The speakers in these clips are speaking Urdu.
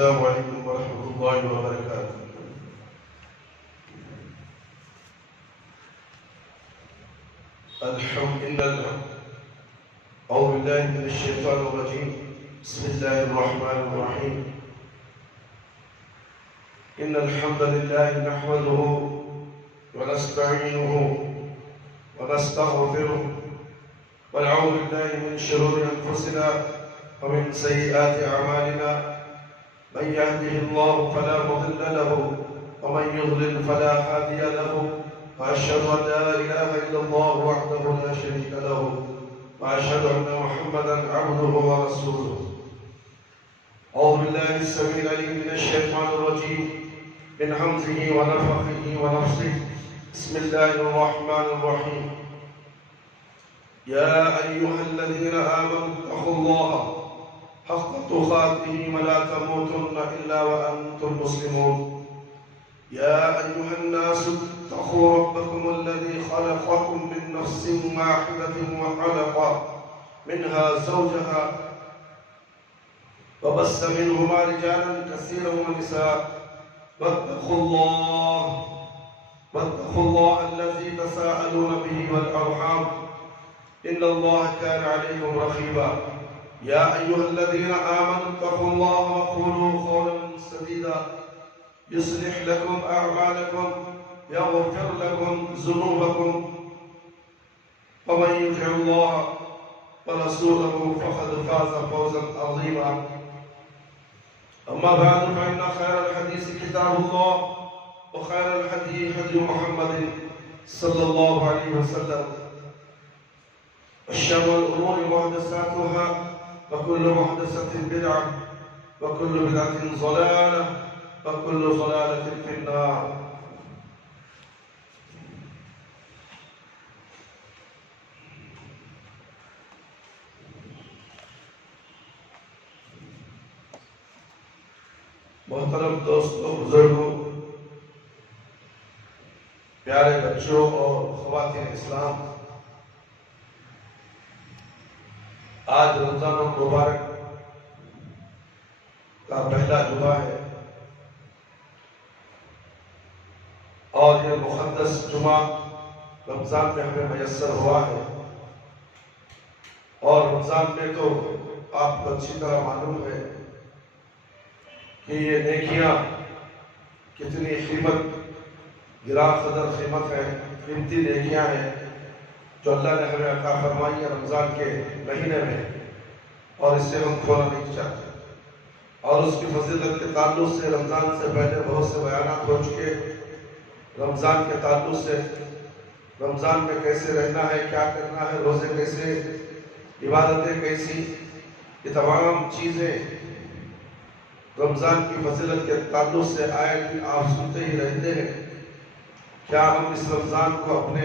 السلام عليكم ورحمة الله وبركاته. أعوذ بالله من الشيطان الرجيم. بسم الله الرحمن الرحيم. إن الحمد لله نحمده ونستعينه ونستغفره ونعوذ بالله من شرور أنفسنا ومن سيئات أعمالنا. من يهده الله فلا مضل له ومن يضلل فلا هادي له. وأشهد أن لا إله إلا الله وحده لا شريك له وأشهد أن محمدا عبده ورسوله. أعوذ بالله السميع العليم من الشيطان الرجيم من همزه ونفخه ونفسه. بسم الله الرحمن الرحيم. يا أيها الذين آمنوا اتقوا الله حق تقاته ولا تموتن إلا وأنتم مسلمون. يا أيها الناس اتقوا ربكم الذي خلقكم من نفس واحدة وخلق منها زوجها وبث منهما رجالا كثيرا ونساء. واتقوا الله الذي تساءلون به والأرحام إن الله كان عليكم رقيبا. يا أيها الذين آمنوا اتقوا الله وقولوا قولا سديدا يصلح لكم أعمالكم يغفر لكم ذنوبكم ومن يطع الله ورسوله فقد فاز فوزا عظيما. أما بعد فإن خير الحديث كتاب الله وخير الهدي هدي محمد صلى الله عليه وسلم. وشر الأمور محدثاتها وكل محدثة بدعة وكل بدعة ضلالة وكل ضلالة في النار. محترم دوستوں، بزرگوں، پیارے بچوں اور خواتین اسلام، آج رمضان المبارک کا پہلا جمعہ ہے اور یہ مقدس جمعہ رمضان میں ہمیں میسر ہوا ہے. اور رمضان میں تو آپ کو اچھی طرح معلوم ہے کہ یہ نیکیاں کتنی قیمت گراں قدر قیمت ہے، قیمتی نیکیاں ہیں جو اللہ نے ہمیں عطا فرمائی ہے رمضان کے مہینے میں، اور اس سے ہم کھونا نہیں چاہتے. اور اس کی فضیلت کے تعلق سے رمضان سے پہلے بہت سے بیانات ہو چکے. رمضان کے تعلق سے رمضان میں کیسے رہنا ہے، کیا کرنا ہے، روزے کیسے، عبادتیں کیسی، یہ تمام چیزیں رمضان کی فضیلت کے تعلق سے آئے کہ آپ سنتے ہی رہتے ہیں. کیا ہم اس رمضان کو اپنے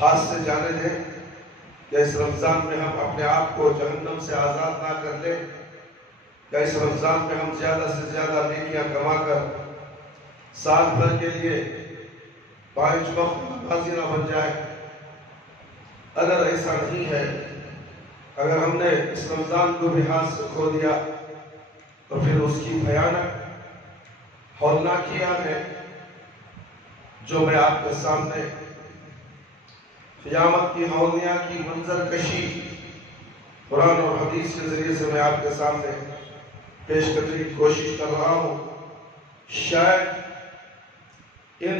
ہاتھ سے جانے دیں، یا اس رمضان میں ہم اپنے آپ کو جہنم سے آزاد نہ کر لیں، یا اس رمضان میں ہم زیادہ سے زیادہ نیکیاں کما کر سال بھر کے لیے 5 وقت نمازی نہ بن جائے. اگر ایسا نہیں ہے، اگر ہم نے اس رمضان کو بھی ہاتھ سے کھو دیا تو پھر اس کی بھیانک ہولناکیاں ہیں جو میں آپ کے سامنے قیامت کی ہولناکیاں کی منظر کشی قرآن اور حدیث کے ذریعے سے میں آپ کے سامنے پیش کرنے کی کوشش کر رہا ہوں. شاید ان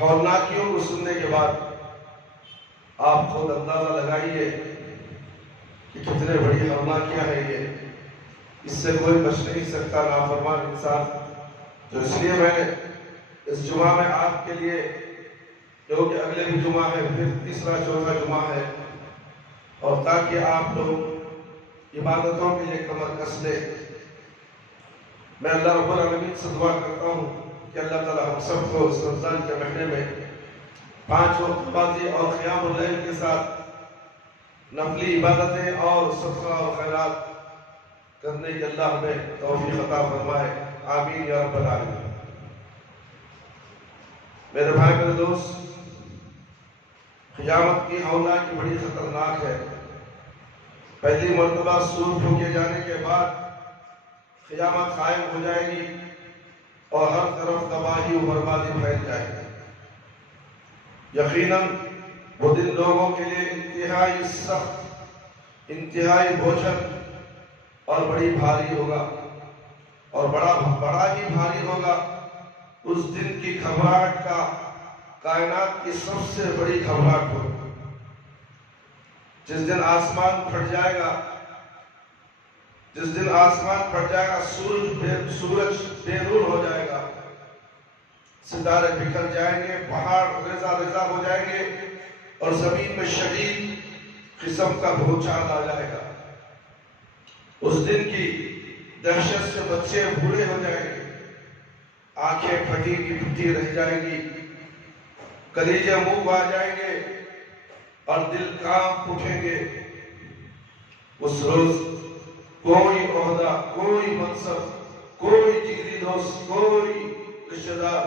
ہولناکیوں کو سننے کے بعد آپ خود اندازہ لگائیے کہ کتنے بڑی ہولناکیاں ہیں یہ. اس سے کوئی بچ نہیں سکتا نافرمان انسان. تو اس لیے میں نے اس جمعہ میں آپ کے لیے، جو کہ اگلے بھی جمعہ ہے، پھر تیسرا چوتھا جمعہ ہے، اور تاکہ آپ لوگ عبادتوں کے لیے کمر کس لیں، میں اللہ رب العالمین سے دعا کرتا ہوں کہ اللہ تعالی ہم سب کو اس رمضان کے مہینے میں 5 وقت نمازی اور قیام اللیل کے ساتھ نفلی عبادتیں اور صدقہ اور خیرات کرنے کی اللہ ہمیں توفیق عطا فرمائے. آمین یا رب العالمین. میرے بھائی، میرے دوست، قیامت کی ہولناکی بڑی خطرناک ہے. پہلی مرتبہ سور پھونکے جانے کے بعد قیامت قائم ہو جائے گی اور ہر طرف تباہی و بربادی پھیل جائے گی۔ یقیناً وہ دن لوگوں کے لیے انتہائی سخت، انتہائی بوجھل اور بڑی بھاری ہوگا، اور بڑا ہی بھاری ہوگا۔ اس دن کی گھبراہٹ کا کائنات کی سب سے بڑی گھبراہٹ ہوگی۔ جس دن آسمان پھٹ جائے گا، جس دن آسمان پھٹ جائے گا، سورج بے نور ہو جائے گا، ستارے بکھر جائیں گے، پہاڑ ریزہ ریزہ ہو جائیں گے، اور زمین میں شدید قسم کا بھونچال آ جائے گا۔ اس دن کی دہشت سے بچے بوڑھے ہو جائیں گے، آنکھیں پھٹی کی پھٹی رہ جائیں گی، کلیجے منہ آ جائیں گے اور دل کانپ اٹھیں گے۔ اس روز کوئی عہدہ، کوئی منصب، کوئی جگری دوست، کوئی رشتہ دار،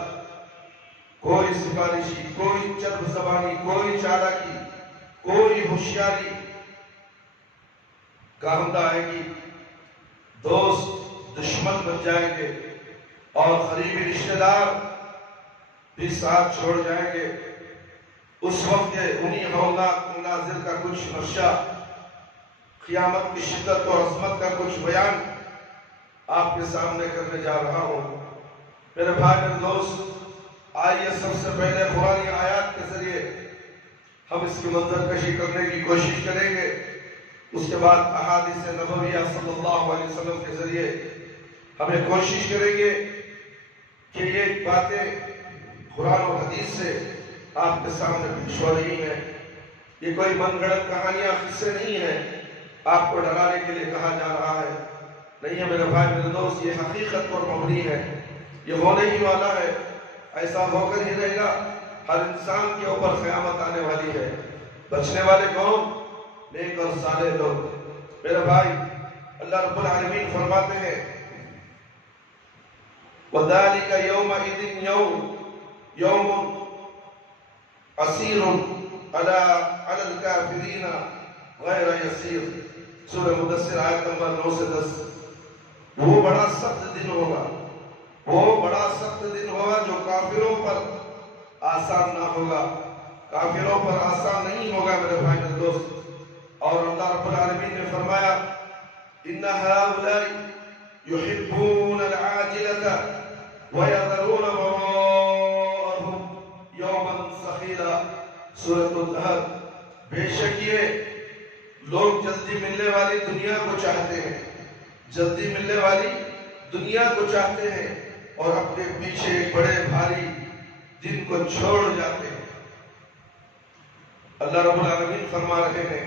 کوئی سفارشی، کوئی چرب زبانی، کوئی چالاکی، کوئی ہوشیاری کام نہ آئے گی۔ دوست دشمن بن جائیں گے اور قریبی رشتہ دار بھی ساتھ چھوڑ جائیں گے۔ اس وقت انہی ہولناک مناظر کا کچھ نقشہ، قیامت کی شدت اور عظمت کا کچھ بیان آپ کے سامنے کرنے جا رہا ہوں۔ میرے بھائی میرے دوست، آئیے سب سے پہلے قرآنی آیات کے ذریعے ہم اس کی منظر کشی کرنے کی کوشش کریں گے۔ اس کے بعد احادیث نبویہ صلی اللہ علیہ وسلم کے ذریعے ہمیں کوشش کریں گے کہ یہ باتیں قرآن و حدیث سے آپ کے سامنے پیش ہو رہی ہیں۔ یہ کوئی من گھڑت کہانیاں، قصے نہیں ہیں، آپ کو ڈرانے کے لیے کہا جا رہا ہے، نہیں ہے میرے بھائی میرے دوست، یہ حقیقت پر مبنی ہے، یہ ہونے ہی والا ہے، ایسا ہو کر ہی رہے گا۔ ہر انسان کے اوپر قیامت آنے والی ہے۔ بچنے والے کون؟ نیک اور صالح لوگ۔ میرے بھائی، اللہ رب العالمین فرماتے ہیں وَذَلِكَ يَوْمَئِذٍ يَوْمٌ عَسِيرٌ عَلَى الْكَافِرِينَ غَيْرَ يَسِيرٌ۔ سورہ مدثر آیت نمبر 9 سے 10۔ وہ بڑا سخت دن ہوگا، وہ بڑا سخت دن ہوگا جو کافروں پر آسان نہ ہوگا، کافروں پر آسان نہیں ہوگا میرے بھائی میرے دوست۔ اور اللہ رب العالمین نے فرمایا إِنَّ هَؤُلَاءِ يُحِبُّونَ الْعَاجِلَةَ وَيَذَرُونَ وَرَاءَهُمْ يَوْمًا ثَقِيلًا۔ سورۃ الدہر۔ بے شک یہ لوگ جلدی ملنے والی دنیا کو چاہتے ہیں، جلدی ملنے والی دنیا کو چاہتے ہیں، اور اپنے پیچھے ایک بڑے بھاری دن کو چھوڑ جاتے ہیں۔ اللہ رب العالمین فرما رہے ہیں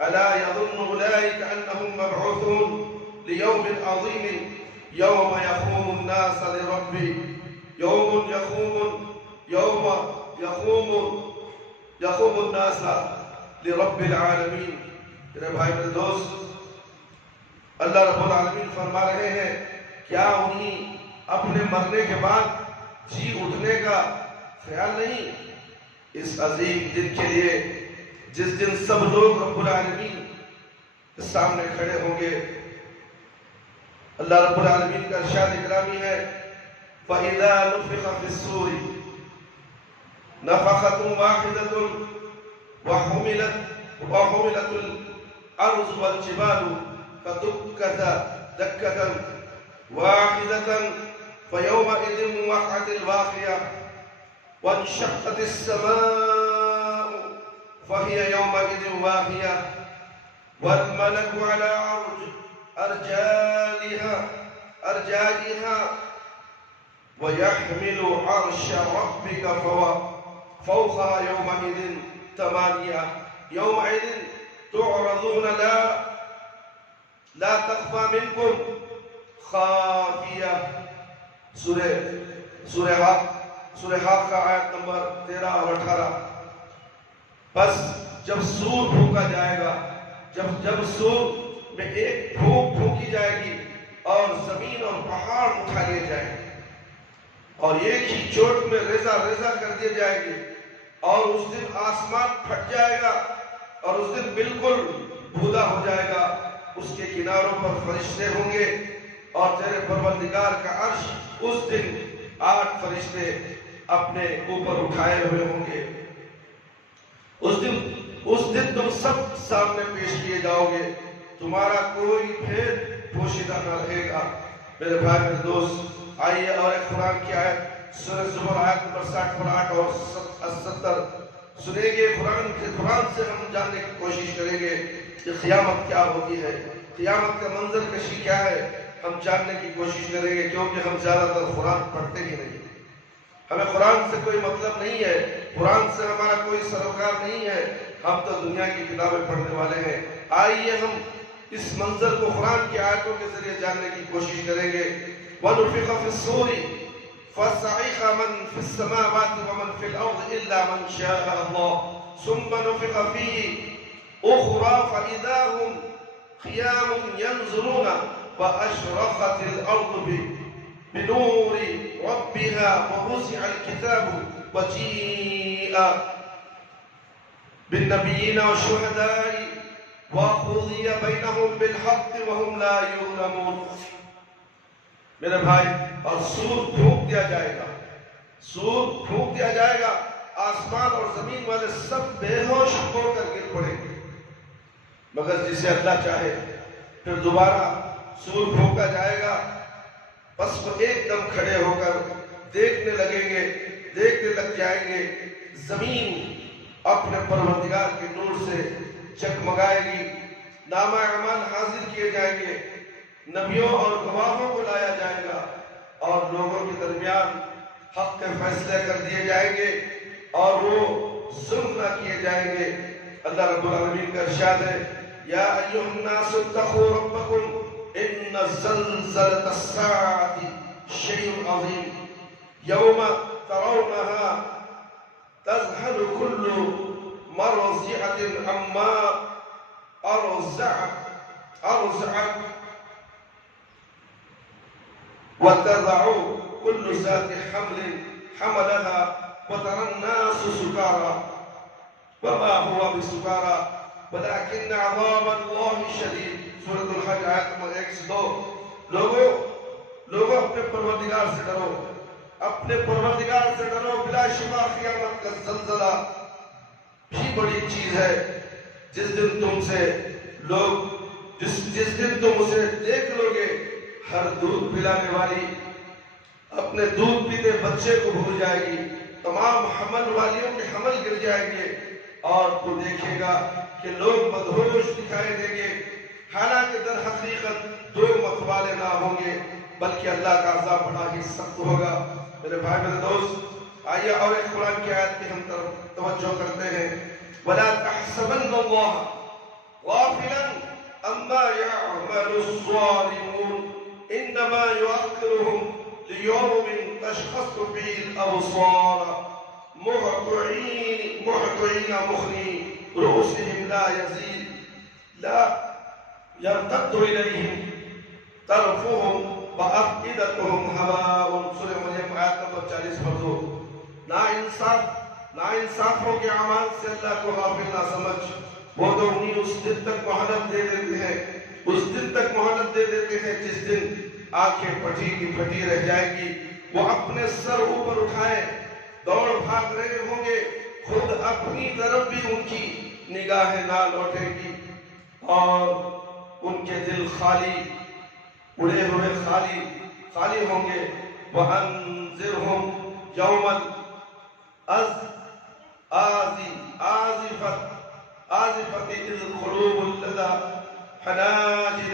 أَلَا يَظُنُّ أُولَئِكَ أَنَّهُمْ مَبْعُوثُونَ لِيَوْمٍ عَظِيمٍ يَوْمَ يَقُومُ النَّاسُ لِرَبِّ يَوْمَ يَقُومُ النَّاسُ لِرَبِّ الْعَالَمِينَ۔ میرے بھائی میرے دوست، اللہ رب العالمین فرما رہے ہیں کیا انہیں اپنے مرنے کے بعد جی اٹھنے کا خیال نہیں؟ اس عظیم دن کے لیے جس دن سب لوگ رب العالمین کے سامنے کھڑے ہوں گے۔ اللہ رب العالمین کا ارشاد اکرامی ہے فَإِذَا نُفِخَ فِي الصُّورِ نَفَخَةٌ وَاحِدَةٌ وَحُمِلَتِ الْأَرْضُ وَالْجِبَالُ فَدُكَّتَا دَكَّةً وَاحِدَةً فَيَوْمَئِذٍ وَقَعَتِ الْوَاقِعَةُ وَانشَقَّتِ السَّمَاءُ فَهِيَ يَوْمَئِذٍ وَاهِيَةٌ وَالْمَلَكُ عَلَى أَرْجَائِهَا وَيَحْمِلُ عَرْشَ رَبِّكَ فَوْقَهَا يَوْمَئِذٍ ثَمَانِيَةٌ يَوْمَئِذٍ تُعْرَضُونَ لَا تَخْفَى مِنكُمْ خَافِيَةٌ۔ سورہ حاق کا آیت نمبر 13 اور 18۔ بس جب سور پھونکا جائے گا، جب سور میں ایک پھونک پھونکی جائے گی اور زمین اور پہاڑ اٹھا لیے جائیں گے اور ایک ہی چوٹ میں ریزہ ریزہ کر دیے جائیں گے، اور اس دن آسمان پھٹ جائے گا اور اس دن بالکل بھودا ہو جائے گا۔ اس کے کناروں پر فرشتے ہوں گے، اور تیرے پروردگار کا عرش اس دن 8 فرشتے اپنے اوپر اٹھائے ہوئے ہوں گے۔ اس دن تم سب سامنے پیش کیے جاؤ گے، تمہارا کوئی بھید پوشیدہ نہ رہے گا۔ میرے بھائی میرے دوست، آئیے اور ایک قرآن کی آیت سورہ زمر آیت نمبر 68 اور 70 سنیں گے۔ قرآن سے ہم جاننے کی کوشش کریں گے کہ قیامت کیا ہوتی ہے، قیامت کا منظر کشی کیا ہے، ہم جاننے کی کوشش کریں گے، کیونکہ ہم زیادہ تر قرآن پڑھتے ہی نہیں، ہمیں قرآن سے کوئی مطلب نہیں ہے، قرآن سے ہمارا کوئی سروکار نہیں ہے، ہم تو دنیا کی کتابیں پڑھنے والے ہیں۔ آئیے ہم اس منظر کو قرآن کی آیتوں کے ذریعے جاننے کی کوشش کریں گے۔ وَنُفِخَ فِي الصُّورِ فَصَعِقَ مَنْ فِي السَّمَاوَاتِ وَمَنْ فِي الْأَرْضِ إِلَّا مَنْ شَاءَ اللَّهُ ثُمَّ نُفِخَ فِيهِ أُخْرَى فَإِذَا هُمْ قِيَامٌ يَنْظُرُونَ وَأَشْرَقَتِ الْأَرْضُ بِنُورِ رَبِّهَا وَوُزِعَ الْكِتَابُ وَجِيءَ بِالنَّبِيِّينَ وَالشُّهَدَاءِ وَقُضِيَ بَيْنَهُم بِالْحَقِّ وَهُمْ لَا يُظْلَمُونَ۔ میرے بھائی، اور سور پھونک دیا جائے گا، سور پھونک دیا جائے گا، آسمان اور زمین والے سب بے ہوش ہو کر گر پڑیں گے، مگر جسے اللہ چاہے پھر دوبارہ سور پھونکا جائے گا، بس وہ ایک دم کھڑے ہو کر دیکھنے لگیں گے، دیکھنے لگ جائیں گے۔ زمین اپنے پروردگار کے نور سے جگمگائے گی، نامہ اعمال حاضر کیے جائیں گے، نبیوں اور گواہوں کو لایا جائے گا، اور لوگوں کے درمیان حق کے فیصلے کر دیے جائیں گے، اور وہ ظلم نہ کیے جائیں گے۔ اللہ رب العالمین کا ارشاد ہے، یا ایھا الناس اتقوا ربکم ان زلزلۃ الساعۃ شیء عظیم یوم ترونها تذهل كل مرضعة عما أرضعت وتضع كل ذات حمل حملها وترى الناس سكارى وما هو بسكارى ولكن عذاب الله شديد۔ سورۃ الحج آیت نمبر 102۔ لوگوں اپنے پروردگار سے ڈرو، اپنے پروردگار سے ڈرو، بلا شبہ قیامت کا زلزلہ بھی بڑی چیز ہے۔ جس دن تم اسے دیکھ لو گے، ہر دودھ پلانے والی اپنے دودھ پیتے بچے کو بھول جائے گی، تمام حمل والیوں کے حمل گر جائیں گے، اور تو دیکھے گا کہ لوگ مدہوش دکھائی دیں گے، حالانکہ در حقیقت دو متوالے نہ ہوں گے، بلکہ اللہ کا عذاب بڑا ہی سخت ہوگا۔ میرے بھائی میرے دوست، آئیے اور ایک قرآن کی آیت کی ہم طرف توجہ کرتے ہیں۔ وَلَا تَحْسَبَنَّ اللَّهَ غَافِلًا عَمَّا يَعْمَلُ الظَّالِمُونَ إِنَّمَا يُؤَخِّرُهُمْ لِيَوْمٍ تَشْخَصُ فِيهِ الْأَبْصَارُ مُهْطِعِينَ مُقْنِعِي رُءُوسِهِمْ لَا يَزِيدُ لَا يَرْتَدُّ إِلَيْهِمْ طَرْفُهُمْ وَأَفْئِدَتُهُمْ هَوَاءٌ۔ سورہ مریم آیت نمبر 40 پڑھ دو۔ ناانصافوں کے اعمال سے اللہ کو غافل نہ سمجھ، وہ تو انہیں اس دن تک مہلت دے دیتے ہیں، اس دن تک مہلت دے دیتے ہیں جس دن آنکھیں پھٹی کی پھٹی رہ جائیں گی، وہ اپنے سر اوپر اٹھائے دوڑ بھاگ رہے ہوں گے، خود اپنی طرف بھی ان کی نگاہیں نہ لوٹے گی، اور ان کے دل خالی اڑے ہوئے خالی ہوں گے۔ وَأَنذِرْهُمْ يَوْمَ آزِفَةِ إِذْ الْقُلُوبُ لَدَى الْحَنَاجِرِ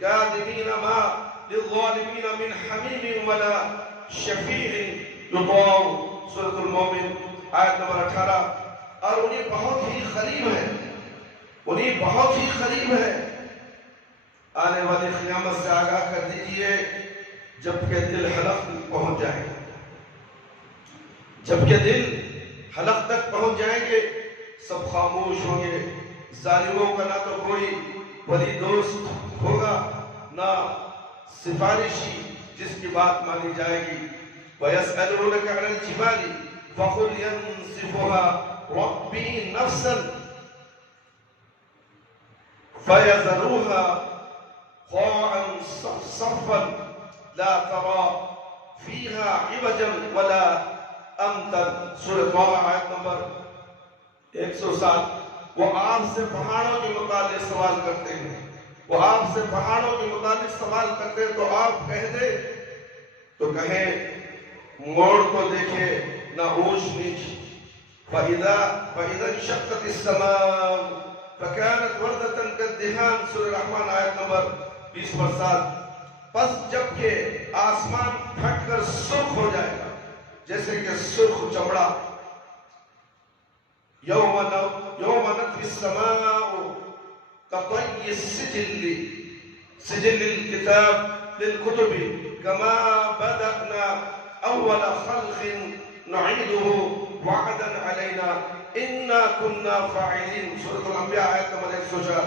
كَاظِمِينَ مَا لِلظَّالِمِينَ مِنْ حَمِيمٍ وَلَا شَفِيعٍ يُطَاعُ۔ سورۃ المومن آیت نمبر 18۔ اور انہیں بہت ہی قریب ہے، آنے والی قیامت سے آگاہ کر دیجئے، جبکہ دل حلق پہنچ جائیں گے، جبکہ دل حلق تک پہنچ جائیں گے، سب خاموش ہوں گے، ظالموں کا نہ تو کوئی ولی دوست ہوگا، نہ سفارشی جس کی بات مانی جائے گی۔ وَيَسْأَلُونَكَ عَنِ الْجِبَالِ فَقُلْ يَنسِفُهَا رَبِّي نَسْفًا فَيَذَرُوهَا طاعا صفا لا ترى فيها عوجا ولا امتا. سورہ طه آیت نمبر 107. وہ آپ سے پہاڑوں کے متعلق سوال کرتے ہیں، وہ آپ سے پہاڑوں کے متعلق سوال کرتے ہیں، تو آپ کہہ دیں تو کہیں موڑ کو دیکھے نہ اونچ نیچ. فَإِذَا انشَقَّتِ السَّمَاءُ فَكَانَتْ وَرْدَةً كَالدِّهَانِ. سورہ رحمان آیت نمبر 20/7. پس جب کہ آسمان پھٹ کر سرخ ہو جائے گا جیسے کہ سرخ چمڑا. یوم نطوی السماء كطي السجل سجل الكتاب للكتب كما بدأنا أول خلق نعيده وعدا علينا إنا كنا فاعلين. سورة الانبیاء آیت نمبر 104.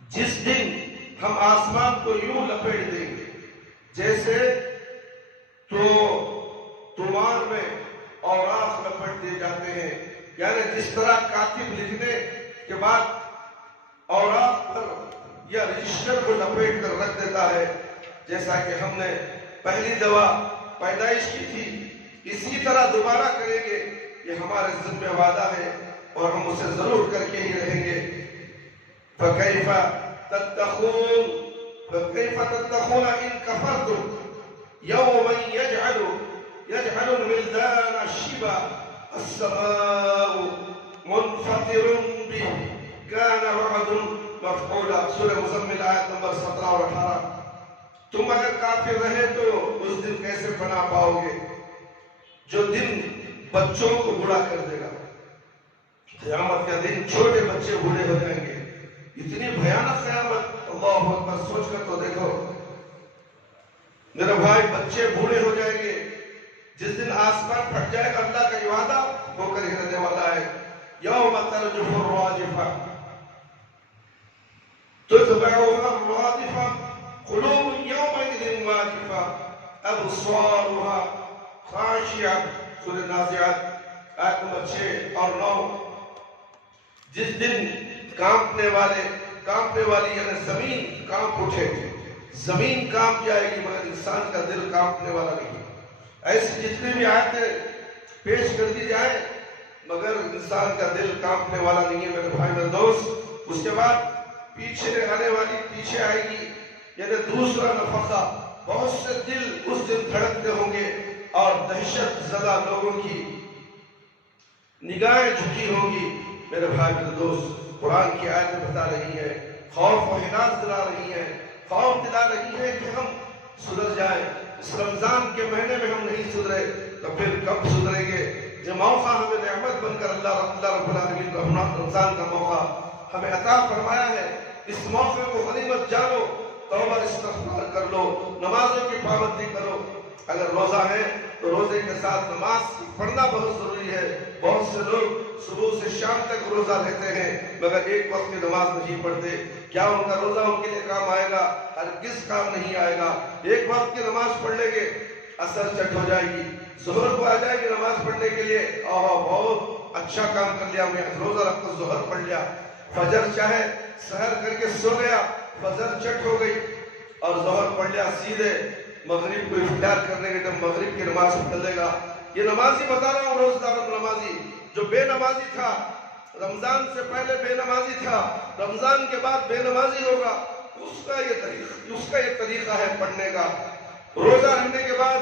جس دن ہم آسمان کو یوں لپیٹ دیں گے جیسے طوفان میں اوراق لپٹ دیے جاتے ہیں، یعنی جس طرح کاتب لکھنے کے بعد اوراق پر یا رجسٹر کو لپیٹ کر رکھ دیتا ہے، جیسا کہ ہم نے پہلی دفعہ پیدائش کی تھی اسی طرح دوبارہ کریں گے. یہ ہمارے ذمہ وعدہ ہے اور ہم اسے ضرور کر کے ہی رہیں گے. فَكَيْفَ تَتَّقُونَ إِن كَفَرْتُمْ يَوْمًا يَجْعَلُ الْوِلْدَانَ شِيبًا السَّمَاءُ مُنْفَطِرٌ بِهِ كَانَ وَعْدٌ مَفْعُولًا. سورہ مزمل آیت نمبر 17 اور 18. تم اگر کافر رہے تو اس دن کیسے پناہ پاؤ گے جو دن بچوں کو بوڑھا کر دے گا. قیامت کا دن چھوٹے بچے بوڑھے ہو جائیں گے. اتنی بھیانک قیامت. اللہ اکبر. سوچ کر تو دیکھو میرے بھائی، بچے بوڑھے ہو جائیں گے جس دن آسمان پھٹ جائے گا. اللہ کا یہ وعدہ ہو کر ہی رہنے والا ہے. یوم ترجف الراجفہ تتبعها الرادفہ قلوب یومئذ واجفہ ابصارها خاشعہ. سورہ نازعات آیت نمبر 6 اور 9. جس دن کانپنے والی یعنی زمین کانپ اٹھے. زمین کانپ جائے گی مگر انسان کا دل کانپنے والا نہیں. ایسی جتنی بھی آیتیں پیش کر دی جائیں مگر انسان کا دل کانپنے والا نہیں ہے میرے بھائی میرے دوست. اس کے بعد پیچھے آنے والی پیچھے آئے گی یعنی دوسرا نفخہ. بہت سے دل اس دن دھڑکتے ہوں گے اور دہشت زدہ لوگوں کی نگاہیں جھکی ہوں گی. میرے بھائی میرے دوست، قرآن کی آیتیں بتا رہی ہیں، خوف و ہراس دلا رہی ہیں، خوف دلا رہی ہے کہ ہم سدھر جائیں. اس رمضان کے مہینے میں ہم نہیں سدھرے تو پھر کب سدھریں گے؟ یہ موقع ہمیں نعمت بن کر اللہ رب العالمین رمضان کا موقع ہمیں عطا فرمایا ہے. اس موقع کو غنیمت جانو، توبہ استغفار کر لو، نمازوں کی پابندی کرو. اگر روزہ ہے تو روزے کے ساتھ نماز پڑھنا بہت ضروری ہے. بہت سے لوگ صبح سے شام تک روزہ رہتے ہیں مگر ایک وقت کی نماز نہیں پڑھتے. کیا ان کا روزہ ان کے لیے کام آئے گا؟ ہرگز کام نہیں آئے گا. ایک وقت کی نماز پڑھ لیں گے، عصر چٹ ہو جائے گی، ظہر کو آ جائے گی نماز پڑھنے کے لیے، بہت اچھا کام کر لیا، میں روزہ رکھ کر ظہر پڑھ لیا. فجر چاہے سحر کر کے سو گیا، فجر چٹ ہو گئی اور ظہر پڑھ لیا، سیدھے مغرب کو افطار کرنے کے ٹائم مغرب کی نماز پڑھ لے گا. یہ نمازی بتا رہا ہوں، روزدار نمازی جو بے نمازی تھا، رمضان سے پہلے بے نمازی تھا، رمضان کے بعد بے نمازی ہوگا، اس کا یہ طریقہ ہے پڑھنے کا. روزہ رہنے کے بعد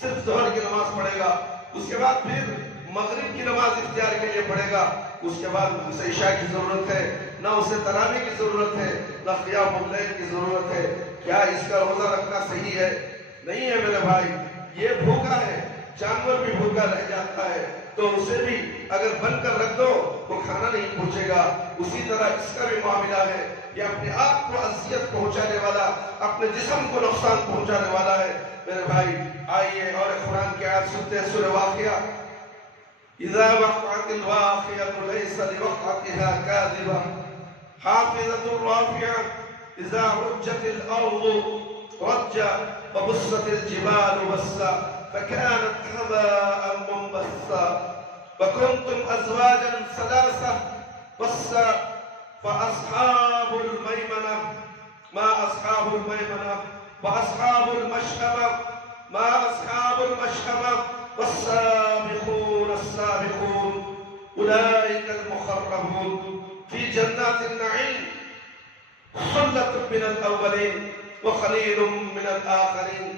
صرف ظہر کی نماز پڑھے گا، اس کے بعد پھر مغرب کی نماز اختیار کے لیے پڑھے گا. اس کے بعد اسے عشاء کی ضرورت ہے، نہ اسے تراویح کی ضرورت ہے، نہ قیام اللیل کی ضرورت ہے. کیا اس کا روزہ رکھنا صحیح ہے؟ نہیں ہے میرے بھائی. یہ بھوکا ہے، جانور بھی بھوکا رہ جاتا ہے تو اسے بھی اگر بن کر رکھ دو وہ کھانا نہیں پہنچے گا. اسی طرح اس کا بھی معاملہ ہے. یہ اپنے آپ کو اذیت پہنچانے والا، اپنے جسم کو نقصان پہنچانے والا ہے میرے بھائی. آئیے اور قرآن کی آیت سنتے ہیں، سورہ واقعہ. اذا وقعت الواقعة ليس لوقعتها كاذبة حافظة رافعة اذا رجت الارض رجا وبست الجبال بسا فكانت هباء منبثا وكنتم ازواجا ثلاثة بسا فاصحاب الميمنة ما أصحاب الميمنة وأصحاب المشأمة ما أصحاب المشأمة والسابقون السابقون أولئك المقربون في جنات النعيم ثلة من الأولين وقلیل من الآخرین۔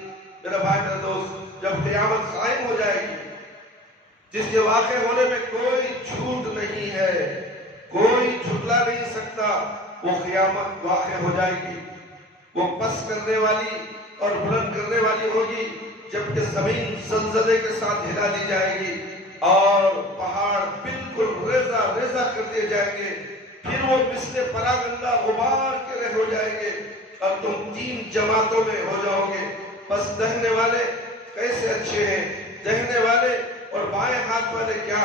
میرا بھائی میرا دوست، جب قیامت قائم ہو جائے گی جس کے واقع ہونے میں کوئی جھوٹ نہیں ہے، کوئی جھٹلا نہیں سکتا، وہ قیامت واقع ہو جائے گی، وہ پس کرنے والی اور بلند کرنے والی ہوگی، جبکہ زمین زلزلے کے ساتھ ہلا دی جائے گی اور پہاڑ بالکل ریزہ ریزہ کر دیے جائیں گے، پھر وہ مثل پراگندہ غبار کے رہ ہو جائیں گے اور تم 3 جماعتوں میں ہو جاؤ گے۔ بس دہنے والے کیسے اچھے ہیں، دہنے والے اور بائیں ہاتھ والے کیا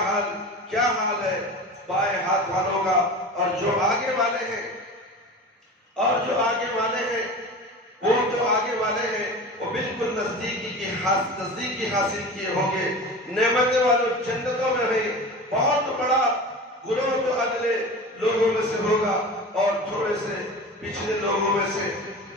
حال ہے بائیں ہاتھ والوں کا، اور جو آگے والے ہیں وہ بالکل نزدیکی حاصل کیے ہوں گے۔ نعمتیں والوں جنتوں میں ہیں، بہت بڑا گروہ تو اگلے لوگوں میں سے ہوگا اور تھوڑے سے پچھلے لوگوں میں سے۔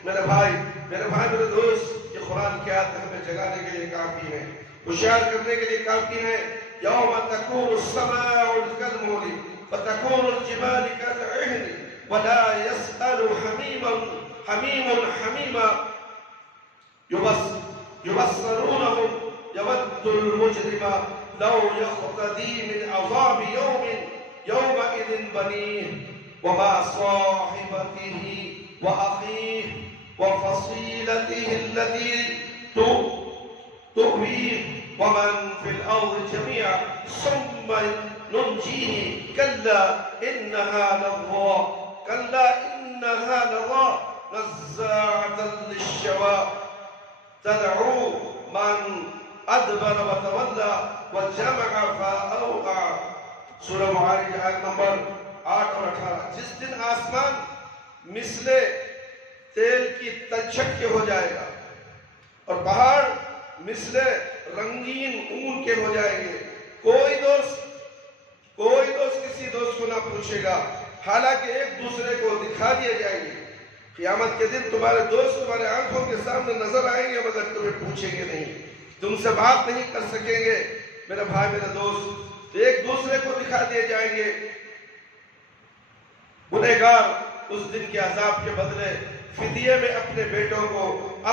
میرے بھائی میرے دوست، یہ قرآن کی آیت ہمیں جگانے کے لیے کافی ہے، ہوشیار کرنے کے لیے کافی ہے۔ یوم تکون السماء کالمہل وتکون الجبال کالعہن ولا يسأل حمیم حمیما یبصرونہم یود المجرم لو یفتدی من عذاب یومئذ بنیہ وما صاحبته وأخيه وفصيلته التي تؤويه ومن في الأرض جميعا ثم ننجيه كلا إنها لظى نزاعة للشوى تدعو من أدبر وتولى وجمع فأوعى۔ سورہ معارج آیت نمبر 8 اور 18۔ جس دن آسمان مثل تیل کی تلچھٹ کے ہو جائے گا اور پہاڑ مثل رنگین اون کے ہو جائیں گے، کوئی دوست کسی دوست کو نہ پوچھے گا، حالانکہ ایک دوسرے کو دکھا دیے جائیں گے۔ قیامت کے دن تمہارے دوست تمہارے آنکھوں کے سامنے نظر آئیں گے مگر تمہیں پوچھیں گے نہیں، تم سے بات نہیں کر سکیں گے۔ میرا بھائی میرا دوست، ایک دوسرے کو دکھا دیے جائیں گے۔ گنہگار اس دن کے عذاب کے بدلے فدیے میں اپنے بیٹوں کو،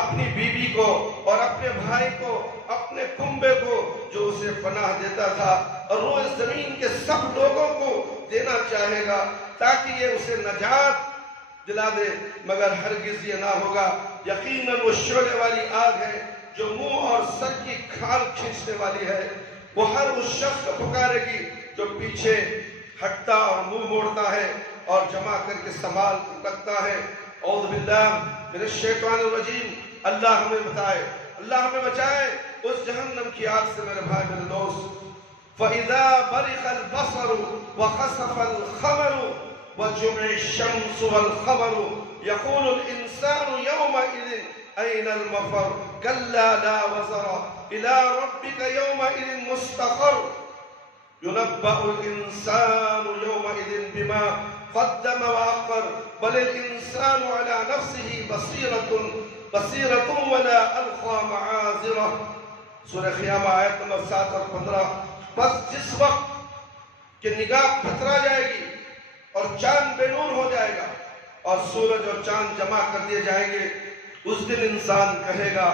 اپنی بیوی کو اور اپنے بھائی کو، اپنے کنبے کو جو اسے پناہ دیتا تھا اور وہ اس زمین کے سب لوگوں کو دینا چاہے گا تاکہ یہ اسے نجات دلا دے، مگر ہرگز یہ نہ ہوگا۔ یقیناً وہ شعلے والی آگ ہے جو منہ اور سر کی کھال کھینچنے والی ہے، وہ ہر اس شخص کو پکارے گی جو پیچھے ہٹتا اور منہ موڑتا ہے اور جمع کر کے سنبھال رکھتا ہے۔ اعوذ باللہ من الشیطان الرجیم۔ اللہ ہمیں بچائے اس جہنم کی آگ سے۔ میرے بھائی میرے دوست، فَإِذَا بَرِقَ الْبَصَرُ وَخَسَفَ الْقَمَرُ وَجُمِعَ الشَّمْسُ وَالْقَمَرُ يَقُولُ الْإِنسَانُ يَوْمَئِذٍ أَيْنَ الْمَفَرُّ كَلَّا لَا وَزَرَ إِلَى رَبِّكَ يَوْمَئِذٍ مُسْتَقَرٌّ يُنَبَّأُ الْإِنسَانُ يَوْمَئِذٍ بِمَا قدم وأخر بل الإنسان على نفسه بصيرة ولا ألقى معاذرة۔ سورہ قیامہ آیت نمبر 7 اور 15۔ بس جس وقت کہ نگاہ پھترا جائے گی اور چاند بے نور ہو جائے گا اور سورج اور چاند جمع کر دیے جائیں گے، اس دن انسان کہے گا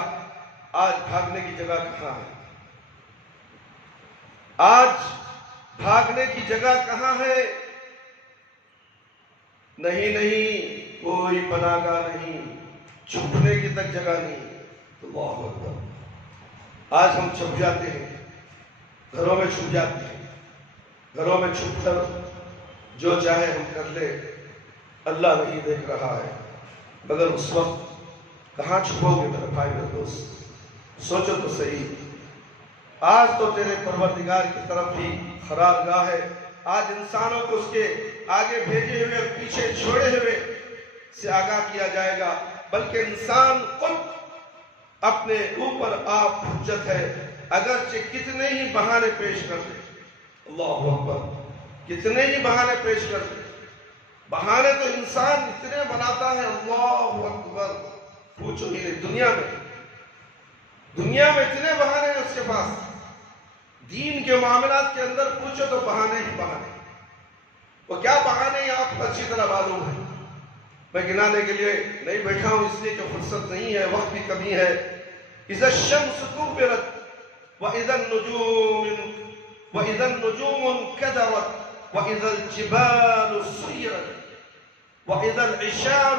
آج بھاگنے کی جگہ کہاں ہے؟ آج بھاگنے کی جگہ کہاں ہے؟ نہیں، کوئی پناہ گاہ نہیں، چھپنے کی تک جگہ نہیں۔ اللہ اکبر۔ آج ہم چھپ جاتے ہیں، گھروں میں چھپ جاتے ہیں، گھروں میں چھپ کر جو چاہے ہم کر لے، اللہ نہیں دیکھ رہا ہے، مگر اس وقت کہاں چھپو گے میرے بھائی میرے دوست؟ سوچو تو صحیح۔ آج تو تیرے پروردگار کی طرف ہی قرار گاہ ہے۔ آج انسانوں کو اس کے آگے بھیجے ہوئے پیچھے چھوڑے ہوئے سے آگاہ کیا جائے گا، بلکہ انسان خود اپنے اوپر آپ حجت ہے، اگرچہ کتنے ہی بہانے پیش کر دے۔ اللہ اکبر، کتنے ہی بہانے پیش کر دے، بہانے تو انسان اتنے بناتا ہے، اللہ اکبر، پوچھو ہی نہیں۔ دنیا میں اتنے بہانے ہیں اس کے پاس، دین کے معاملات کے اندر پوچھو تو بہانے ہی بہانے۔ وہ کیا بہانے ہیں آپ کو اچھی طرح معلوم ہے، میں گنانے کے لیے نہیں بیٹھا ہوں، اس لیے کہ فرصت نہیں ہے، وقت بھی کمی ہے۔ اذا الشمس كورت واذا النجوم انكدرت واذا الجبال سيرت واذا العشار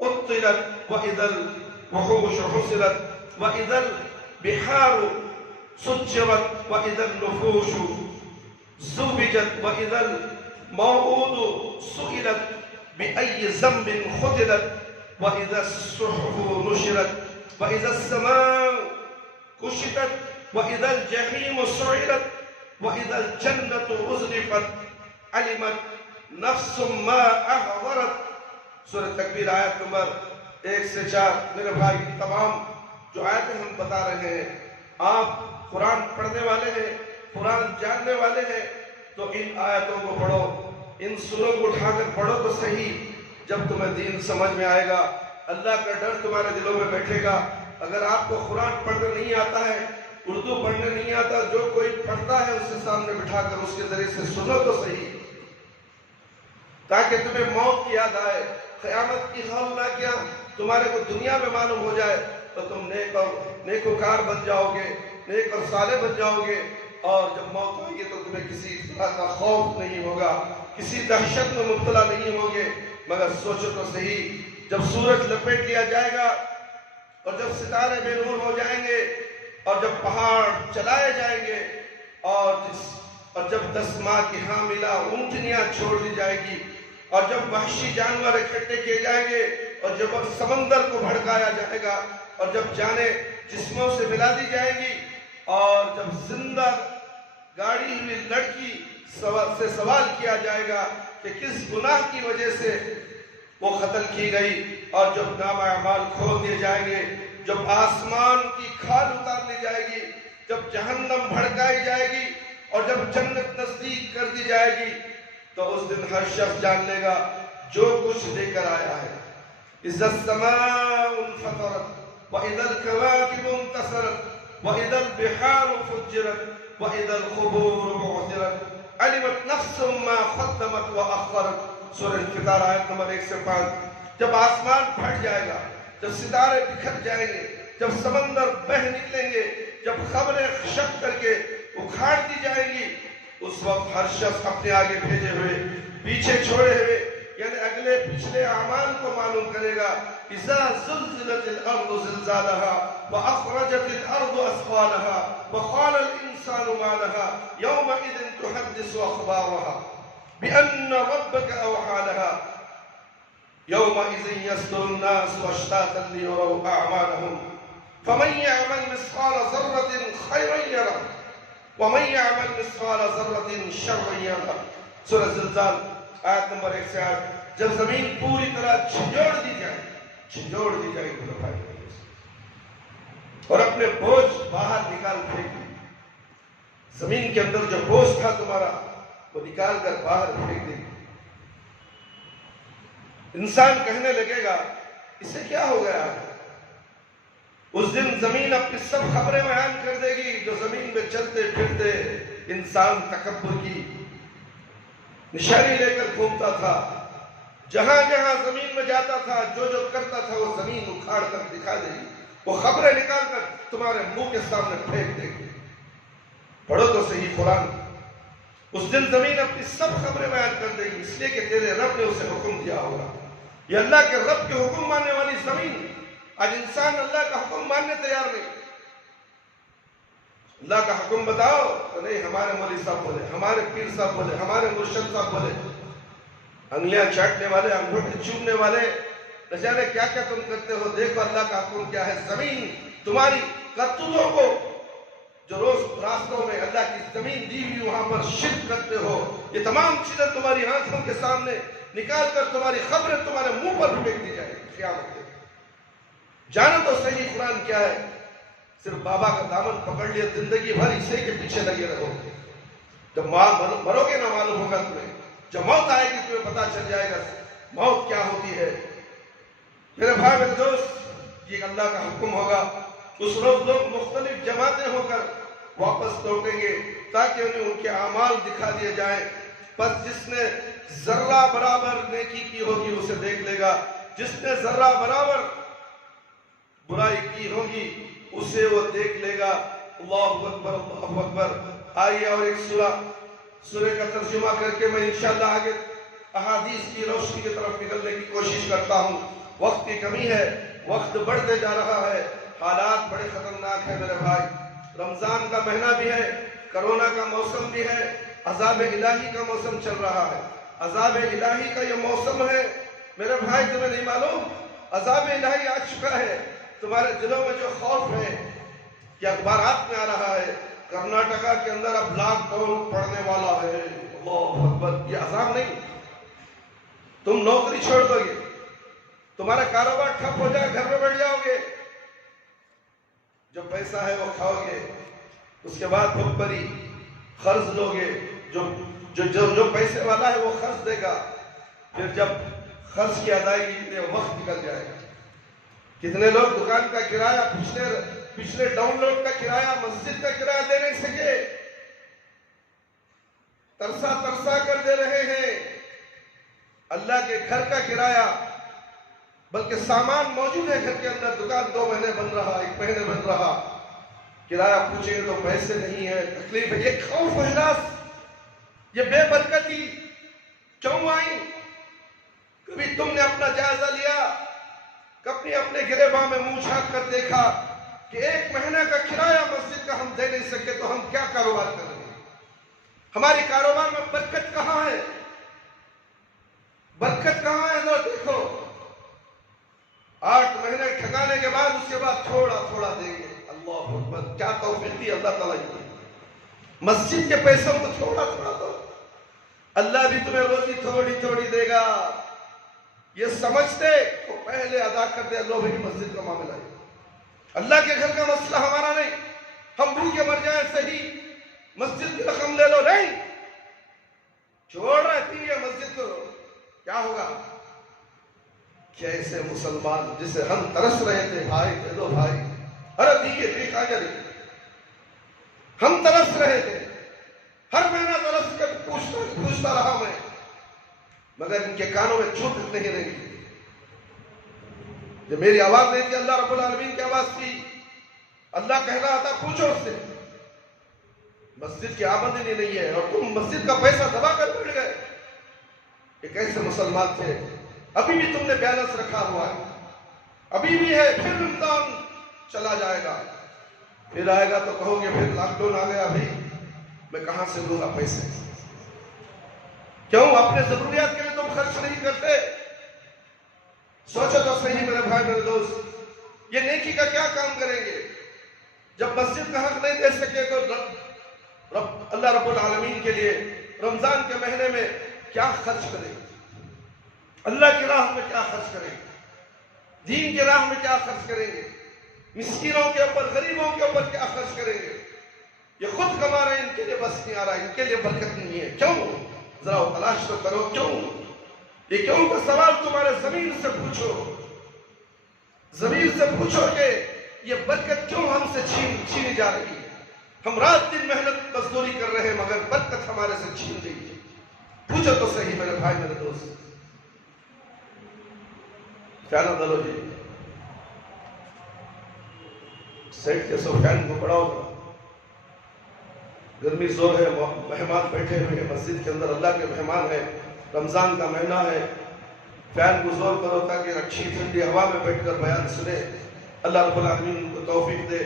عطلت واذا الوحوش حصرت واذا البحار سجرت واذا النفوس زوجت واذا الموءودة سئلت بأي ذنب قتلت واذا الصحف نشرت واذا السماء كشطت واذا الجحيم سعرت واذا الجنة أزلفت علمت نفس ما احضرت۔ سورہ تکویر آیت نمبر 1 سے 4۔ میرے بھائی، تمام جو آیتیں ہم بتا رہے ہیں، آپ قرآن پڑھنے والے ہیں، قرآن جاننے والے ہیں، تو ان آیتوں کو پڑھو، ان سوروں کو اٹھا کر پڑھو تو صحیح۔ جب تمہیں دین سمجھ میں آئے گا، اللہ کا ڈر تمہارے دلوں میں بیٹھے گا۔ اگر آپ کو قرآن پڑھنے نہیں آتا ہے، اردو پڑھنے نہیں آتا، جو کوئی پڑھتا ہے اسے سامنے بٹھا کر اس کے ذریعے سے سنو تو صحیح، تاکہ تمہیں موت کی یاد آئے، قیامت کی ہولناکیاں کیا تمہارے کو دنیا میں معلوم ہو جائے، تو تم نیکوکار بن جاؤ گے، نیک اور صالح بن جاؤ گے، اور جب موت ہوگی تو تمہیں کسی طرح کا خوف نہیں ہوگا، کسی دہشت میں مبتلا نہیں ہوگے۔ مگر سوچو تو صحیح، جب سورج لپیٹ لیا جائے گا، اور جب ستارے بے نور ہو جائیں گے، اور جب پہاڑ چلائے جائیں گے، اور جب 10 ماہ کی حاملہ اونٹنیاں چھوڑ دی جائے گی، اور جب وحشی جانور اکٹھے کیے جائیں گے، اور جب سمندر کو بھڑکایا جائے گا، اور جب جانیں جسموں سے ملا دی جائیں گی، اور جب زندہ گاڑی ہوئی لڑکی سے سوال کیا جائے گا کہ کس گناہ کی وجہ سے وہ قتل کی گئی، اور جب نامہ اعمال کھول دیے جائیں گے، جب آسمان کی کھال اتار لی جائے گی، جب جہنم بھڑکائی جائے گی، اور جب جنت نزدیک کر دی جائے گی، تو اس دن ہر شخص جان لے گا جو کچھ لے کر آیا ہے۔ اذا السماء انفطرت واذا الكواكب انتصرت واذا البحار فجرت واذا القبور بعثرت علمت نفس ما قدمت واخرت۔ سورہ انفطار آیت نمبر 1 سے 5۔ جب آسمان پھٹ جائے گا، جب ستارے بکھر جائیں گے، جب سمندر بہہ نکلیں گے، جب خبریں خشک کر کے اکھاڑ دی جائیں گی، اس وقت ہر شخص اپنے آگے بھیجے ہوئے، پیچھے چھوڑے ہوئے، یعنی اگلے پچھلے اعمال کو معلوم کرے گا۔ اذا زلزلت الارض زلزالها واخرجت الارض اثقالها وقال الانسان ما لها يومئذ تحدث اخبارها بان ربك اوحى لها يومئذ يصدر الناس اشتاتا ليروا اعمالهم فمن يعمل مثقال ذرة خيرا يره ومن يعمل مثقال ذرة شرا يره۔ سورہ زلزال آیت نمبر 1 سے 8۔ جب زمین پوری طرح جھنجھوڑ دی جائے میرے بھائی، اور اپنے بوجھ باہر نکال پھینک، زمین کے اندر جو بوجھ تھا تمہارا وہ نکال کر باہر پھینک دے، انسان کہنے لگے گا اسے کیا ہو گیا ہے؟ اس دن زمین اپنی سب خبریں بیان کر دے گی جو زمین میں چلتے پھرتے انسان تکبر کی نشانی لے کر گھومتا تھا، جہاں جہاں زمین میں جاتا تھا، جو جو کرتا تھا وہ زمین اکھاڑ کر دکھا دے گی، وہ خبریں نکال کر تمہارے منہ کے سامنے پھینک دے گی۔ پڑھو تو صحیح قرآن۔ اس دن زمین اپنی سب خبریں بیان کر دے گی، اس لیے کہ تیرے رب نے اسے حکم دیا ہوگا۔ یہ اللہ کے رب کے حکم ماننے والی زمین، آج انسان اللہ کا حکم ماننے تیار نہیں۔ اللہ کا حکم بتاؤ تو نہیں، ہمارے مولوی صاحب بولے، ہمارے پیر صاحب بولے، ہمارے مرشد صاحب بولے، انگلیاں چاٹنے والے، انگوٹھے چومنے والے، نہ جانے کیا کیا تم کرتے ہو۔ دیکھو اللہ کا حکم کیا ہے۔ زمین تمہاری کرتوتوں کو، جو روز راستوں میں اللہ کی زمین دی ہوئی وہاں پر شرک کرتے ہو، یہ تمام چیزیں تمہاری آنکھوں کے سامنے نکال کر تمہاری خبریں تمہارے منہ پر پھینک دی جائے گی قیامت کے۔ جانو تو صحیح قرآن کیا ہے۔ صرف بابا کا دامن پکڑ لیا، زندگی بھر اسی کے پیچھے لگے رہو، جب مرو گے نہ معلوم ہوگا تمہیں۔ جب موت آئے گی تمہیں پتا چل جائے گا موت کیا ہوتی ہے۔ میرے بھائی میرے دوست، یہ اللہ کا حکم ہوگا، اس روز لوگ مختلف جماعتیں ہو کر واپس لوٹیں گے تاکہ انہیں ان کے اعمال دکھا دیے جائیں۔ بس جس نے ذرہ برابر نیکی کی ہوگی اسے دیکھ لے گا، جس نے ذرہ برابر برائی کی ہوگی اسے وہ دیکھ لے گا۔ اللہ اکبر اللہ اکبر۔ آئیے اور ایک سورہ کا ترجمہ کر کے میں انشاءاللہ آگے احادیث کی روشنی کی طرف نکلنے کی کوشش کرتا ہوں۔ وقت کی کمی ہے، وقت بڑھتے جا رہا ہے، حالات بڑے خطرناک ہیں میرے بھائی۔ رمضان کا مہینہ بھی ہے، کرونا کا موسم بھی ہے، عذاب الہی کا موسم چل رہا ہے۔ عذاب الہی کا یہ موسم ہے میرے بھائی، تمہیں نہیں معلوم عذاب الہی آ چکا ہے۔ تمہارے دلوں میں جو خوف ہے یہ اخبارات میں آ رہا ہے، کرناٹکا کے اندر اب لاک ڈاؤن پڑنے والا ہے۔ اللہ اکبر۔ یہ عذاب نہیں، تم نوکری چھوڑ دو گے، تمہارا کاروبار ٹھپ ہو جائے، گھر میں بیٹھ جاؤ گے، جو پیسہ ہے وہ کھاؤ گے، اس کے بعد بھوک بری قرض لو گے، جو پیسے والا ہے وہ قرض دے گا، پھر جب قرض کی ادائیگی کے لیے وقت نکل جائے گا۔ کتنے لوگ دکان کا کرایہ پچھلے ڈاؤن لوڈ کا کرایہ، مسجد کا کرایہ دے نہیں سکے، ترسا کر دے رہے ہیں۔ اللہ کے گھر کا کرایہ، بلکہ سامان موجود ہے گھر کے اندر، دکان 2 مہینے بن رہا، 1 مہینے بن رہا، کرایہ پوچھیں گے تو پیسے نہیں ہے، تکلیف ہے۔ یہ خوف و ہراس، یہ بے برکتی کیوں آئی؟ کبھی تم نے اپنا جائزہ لیا؟ کبھی اپنے گریباں میں منہ جھانک کر دیکھا کہ 1 مہینے کا کرایہ مسجد کا ہم دے نہیں سکے تو ہم کیا کاروبار کریں گے؟ ہماری کاروبار میں برکت کہاں ہے؟ برکت کہاں ہے؟ ذرا دیکھو، 8 مہینے ٹھکانے کے بعد اس کے بعد تھوڑا تھوڑا دیں گے۔ اللہ اکبر، کیا توفیق دی اللہ تعالیٰ کی۔ مسجد کے پیسوں کو تھوڑا تھوڑا دو، اللہ بھی تمہیں روزی تھوڑی تھوڑی دے گا۔ یہ سمجھتے تو پہلے ادا کر دے، اللہ بھی مسجد کا معاملہ ہے، اللہ کے گھر کا مسئلہ ہمارا نہیں۔ ہم بھوکے مر جائیں صحیح، مسجد کی رقم لے لو، نہیں، چھوڑ رہتی ہے مسجد کو، کیا ہوگا؟ کیسے مسلمان جسے ہم ترس رہے تھے، بھائی دے دو بھائی، ارے دیکھیے آ جائے، ہم ترس رہے تھے، ہر مہینہ ترس کر پوچھتا رہا میں، مگر ان کے کانوں میں چوٹ نہیں رہی۔ جب میری آواز نہیں تھی، اللہ رب العالمین کی آواز تھی، اللہ کہہ رہا تھا پوچھو اس سے۔ مسجد کی آمدنی نہیں ہے اور تم مسجد کا پیسہ دبا کر بیٹھ گئے۔ یہ کیسے مسلمان تھے؟ ابھی بھی تم نے بیلنس رکھا ہوا ہے، ابھی بھی ہے، پھر رمضان چلا جائے گا، پھر آئے گا تو کہو گے پھر لاک ڈاؤن آ گیا، بھائی میں کہاں سے دوں گا پیسے؟ کیوں اپنے ضروریات کے لیے تم خرچ نہیں کرتے؟ سوچو تو صحیح میرے بھائی میرے دوست، یہ نیکی کا کیا کام کریں گے؟ جب مسجد کا حق نہیں دے سکے تو اللہ رب العالمین کے لیے رمضان کے مہینے میں کیا خرچ کریں گے؟ اللہ کی راہ میں کیا خرچ کریں گے؟ دین کی راہ میں کیا خرچ کریں گے؟ مسکینوں کے اوپر، غریبوں کے اوپر کیا خرچ کریں گے؟ یہ خود کما رہے ہیں، ان کے لیے بس نہیں آ رہا، ان کے لیے برکت نہیں ہے، کیوں؟ ذرا وہ تلاش تو کرو، کیوں؟ یہ کیوں کا سوال تمہارے ضمیر سے پوچھو، ضمیر سے پوچھو کہ یہ برکت کیوں ہم سے چھینی جا رہی ہے؟ ہم رات دن محنت مزدوری کر رہے ہیں مگر برکت ہمارے سے چھین گئی ہے۔ پوچھو تو صحیح میرے بھائی میرے دوست۔ کیا نہ دلو جی، سیٹ کے فین کو پڑاؤ گا، گرمی زور ہے، مہمان بیٹھے ہوئے ہیں مسجد کے اندر، اللہ کے مہمان ہیں، رمضان کا مہینہ ہے، فین کو زور کرو تاکہ اچھی ٹھنڈی ہوا میں بیٹھ کر بیان سنے۔ اللہ رب العالمین ان کو توفیق دے،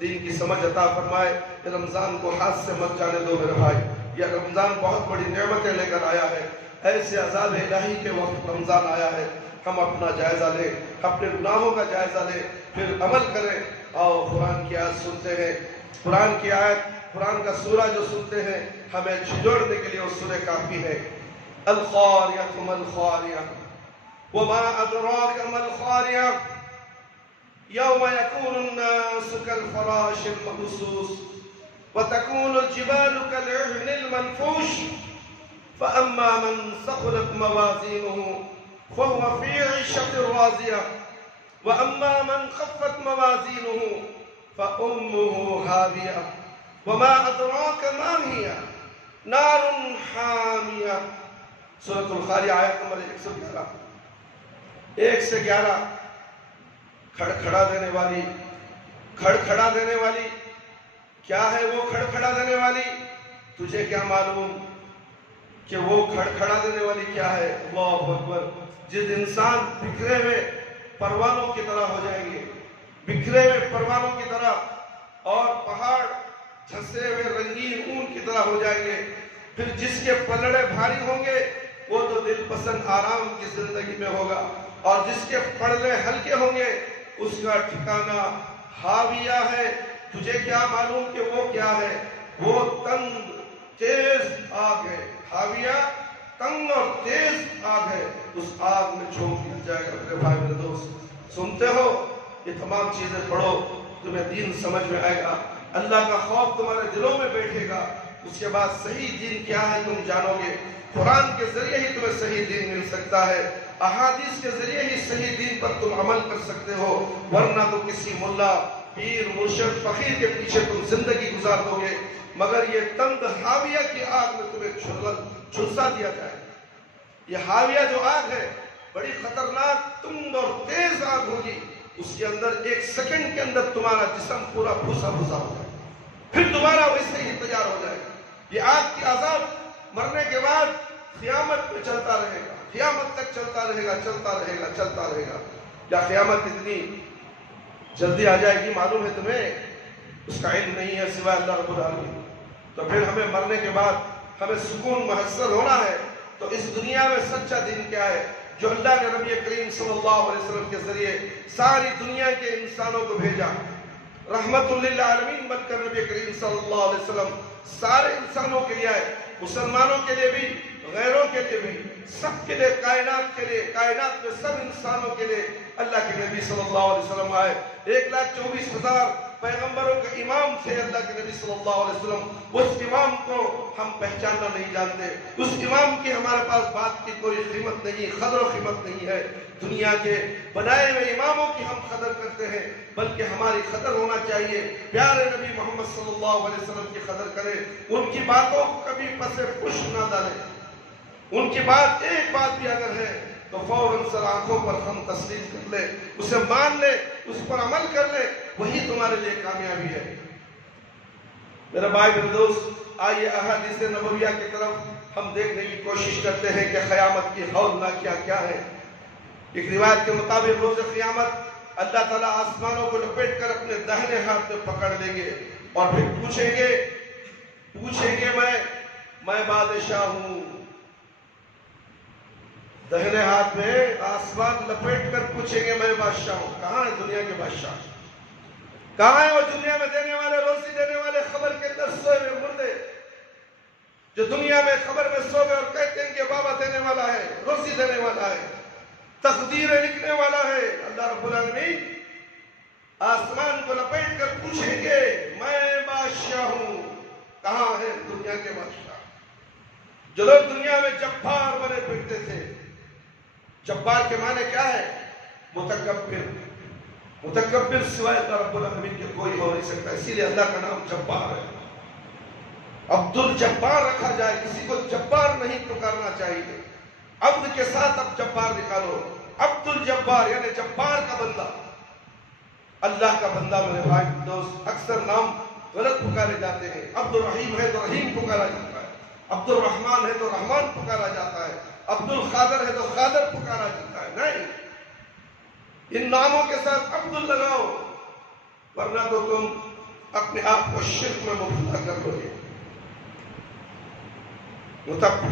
دین کی سمجھ عطا فرمائے۔ یہ رمضان کو ہاتھ سے مت جانے دو میرے بھائی، یہ رمضان بہت بڑی نعمتیں لے کر آیا ہے۔ ایسے عذاب الہی کے وقت رمضان آیا ہے، ہم اپنا جائزہ لیں، اپنے گناہوں کا جائزہ لیں، پھر عمل کریں۔ آؤ قرآن کی آیت سنتے ہیں، قرآن کی آیت، قرآن کا سورہ جو سنتے ہیں ہمیں جھنجھوڑنے کے لیے وہ سورہ کافی ہے۔ القاریۃ ما القاریۃ وما ادراک ما القاریۃ یوم یکون الناس کالفراش المبثوث وتکون الجبال کالعہن المنفوش فأما من ثقلت موازینہ فهو في عيشة راضية وأما من خفت موازینہ فأمه هاوية وما أدراك ما هي نار حامية. سورۃ القاریہ آیت نمبر 111 کھڑکھڑا دینے والی. کھڑکھڑا دینے والی کیا ہے؟ وہ کھڑکھڑا دینے والی تجھے کیا معلوم کہ وہ کھڑکھڑا دینے والی کیا ہے؟ اللہ اکبر. جس انسان بکھرے ہوئے پروانوں کی طرح ہو جائیں گے، بکھرے ہوئے پروانوں کی طرح، اور پہاڑ جھنسے ہوئے رنگین اون کی طرح ہو جائیں گے. پھر جس کے پلڑے بھاری ہوں گے وہ تو دل پسند آرام کی زندگی میں ہوگا، اور جس کے پلڑے ہلکے ہوں گے اس کا ٹھکانہ ہاویہ ہے. تجھے کیا معلوم کہ وہ کیا ہے؟ وہ تنگ تیز آگ ہے. ہاویہ تنگ اور تیز آگ ہے، اس آگ میں جھونک دیا جائے گا. میرے بھائی میرے دوست سنتے ہو؟ یہ تمام چیزیں پڑھو، تمہیں دین سمجھ میں آئے گا، اللہ کا خوف تمہارے دلوں میں بیٹھے گا. اس کے بعد صحیح دین کیا ہے تم جانو گے. قرآن کے ذریعے ہی تمہیں صحیح دین مل سکتا ہے، احادیث کے ذریعے ہی صحیح دین پر تم عمل کر سکتے ہو، ورنہ تو کسی ملا پیر مرشد فقیر کے پیچھے تم زندگی گزار دو گے. مگر یہ تند ہاویہ کی آگ میں تمہیں جھلسا دیا جائے. یہ ہاویہ جو آگ ہے بڑی خطرناک تند اور تیز آگ ہوگی. اس کے اندر ایک سیکنڈ کے اندر تمہارا جسم پورا بھوسا بھوسا ہو جائے، پھر دوبارہ ویسے ہی تیار ہو جائے. یہ آگ کی عذاب مرنے کے بعد قیامت میں چلتا رہے گا، قیامت تک چلتا رہے گا، چلتا رہے گا، چلتا رہے گا. کیا قیامت اتنی جلدی آ جائے گی معلوم ہے تمہیں؟ اس کا علم نہیں ہے سوائے اللہ رب العالمین. تو پھر ہمیں مرنے کے بعد ہمیں سکون محصل ہونا ہے. تو اس دنیا میں سچا دین کیا ہے جو اللہ نے نبی کریم صلی اللہ علیہ وسلم کے ذریعے ساری دنیا کے انسانوں کو بھیجا؟ رحمت للعالمین بن کر نبی کریم صلی اللہ علیہ وسلم سارے انسانوں کے لیے آئے، مسلمانوں کے لیے بھی، غیروں کے لیے بھی، سب کے لیے، کائنات کے لیے، کائنات میں سب انسانوں کے لیے اللہ کے نبی صلی اللہ علیہ وسلم آئے. 1,24,000 پیغمبروں کے امام تھے اللہ کے نبی صلی اللہ علیہ وسلم. اس امام کو ہم پہچاننا نہیں جانتے، اس امام کی ہمارے پاس بات کی کوئی قیمت نہیں، قدر و قیمت نہیں ہے. دنیا کے بنائے ہوئے اماموں کی ہم قدر کرتے ہیں، بلکہ ہماری قدر ہونا چاہیے پیارے نبی محمد صلی اللہ علیہ وسلم کی قدر کریں. ان کی باتوں کو کبھی پس پش نہ ڈالیں. ان کی بات ایک بات بھی اگر ہے تو فوراً سر آنکھوں پر ہم تسلیم کر لیں، اسے مان لیں، اس پر عمل کر لیں، وہی تمہارے لیے کامیابی ہے. میرے بھائی میرے دوست آئیے احادیث نبویہ کی طرف ہم دیکھنے کی کوشش کرتے ہیں کہ قیامت کی ہولناک کیا ہے. ایک روایت کے مطابق روز قیامت اللہ تعالیٰ آسمانوں کو لپیٹ کر اپنے داہنے ہاتھ میں پکڑ لیں گے اور پھر پوچھیں گے میں بادشاہ ہوں. دہنے ہاتھ میں آسمان لپیٹ کر پوچھیں گے میں بادشاہ ہوں. کہاں ہے دنیا کے بادشاہ؟ کہاں ہے وہ دنیا میں دینے والے، روزی دینے والے، خبر کے اندر سوئے ہوئے مردے جو دنیا میں خبر میں سو گئے اور کہتے ہیں کہ بابا دینے والا ہے، روزی دینے والا ہے، تقدیریں لکھنے والا ہے. اللہ رب العالمین آسمان کو لپیٹ کر پوچھیں گے میں بادشاہ ہوں. کہاں ہے دنیا کے بادشاہ؟ جو لوگ دنیا میں جبار بنے پھرتے تھے. جبار کے معنی کیا ہے؟ متکبر. متکبر سوائے اللہ رب العالمین کے کوئی ہو نہیں سکتا، اسی لیے اللہ کا نام جبار ہے. عبد الجبار رکھا جائے، کسی کو جبار نہیں پکارنا چاہیے. عبد کے ساتھ اب جبار نکالو. عبد الجبار یعنی جبار کا بندہ، اللہ کا بندہ. میرے بھائی دوست اکثر نام غلط پکارے جاتے ہیں. عبد الرحیم ہے تو رحیم پکارا جاتا ہے، عبد الرحمن ہے تو رحمان پکارا جاتا ہے، عبد القادر ہے تو قادر پکارا جاتا ہے. نہیں، ان ناموں کے ساتھ عبد لگاؤ ورنہ تو تم اپنے آپ کو شرک میں مبتلا کر لو گے.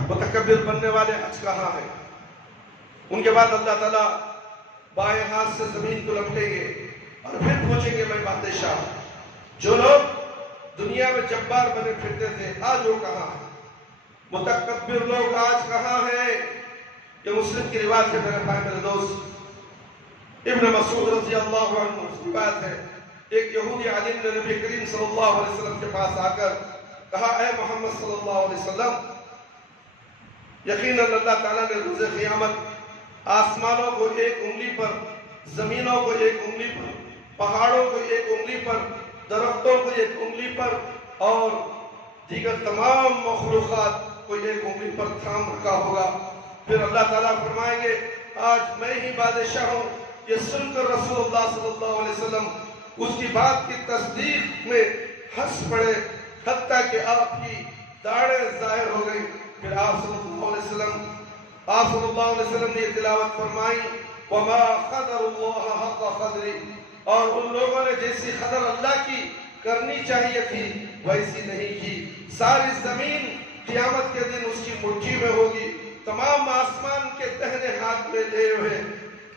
متکبر بننے والے آج کہاں ہیں؟ ان کے بعد اللہ تعالیٰ بائیں ہاتھ سے زمین کو لپٹیں گے اور پھر پوچھیں گے میں بادشاہ. جو لوگ دنیا میں جبار بنے پھرتے تھے آج وہ کہاں ہیں؟ متکبر لوگ آج کہاں ہیں؟ یہ مسلم کی روایت ہے میرے بھائی میرے دوست. ابن مسعود رضی اللہ عنہ روایت ہے ایک یہودی عالم نے نبی کریم صلی اللہ علیہ وسلم کے پاس آ کر کہا اے محمد صلی اللہ علیہ وسلم یقیناً اللہ تعالیٰ نے روز قیامت آسمانوں کو ایک انگلی پر، زمینوں کو ایک انگلی پر، پہاڑوں کو ایک انگلی پر، درختوں کو ایک انگلی پر اور دیگر تمام مخلوقات کو ایک انگلی پر تھام رکھا ہوگا۔ پھر اللہ تعالیٰ فرمائیں گے آج میں ہی بادشاہ ہوں۔ یہ سن کر رسول اللہ صلی اللہ علیہ وسلم اس کی بات کی تصدیق میں ہنس پڑے، حتیٰ کہ آپ کی داڑھیں ظاہر ہو گئی۔ پھر آپ صلی اللہ علیہ وسلم نے یہ تلاوت فرمائی وَمَا قَدَرُ اللَّهَ حَقَّ قَدْرِهِ، اور ان لوگوں نے جیسی قدر اللہ کی کرنی چاہیے تھی ویسی نہیں کی۔ ساری زمین قیامت کے دن اس کی مٹھی میں ہوگی، تمام آسمان کے دہنے ہاتھ میں لے ہوئے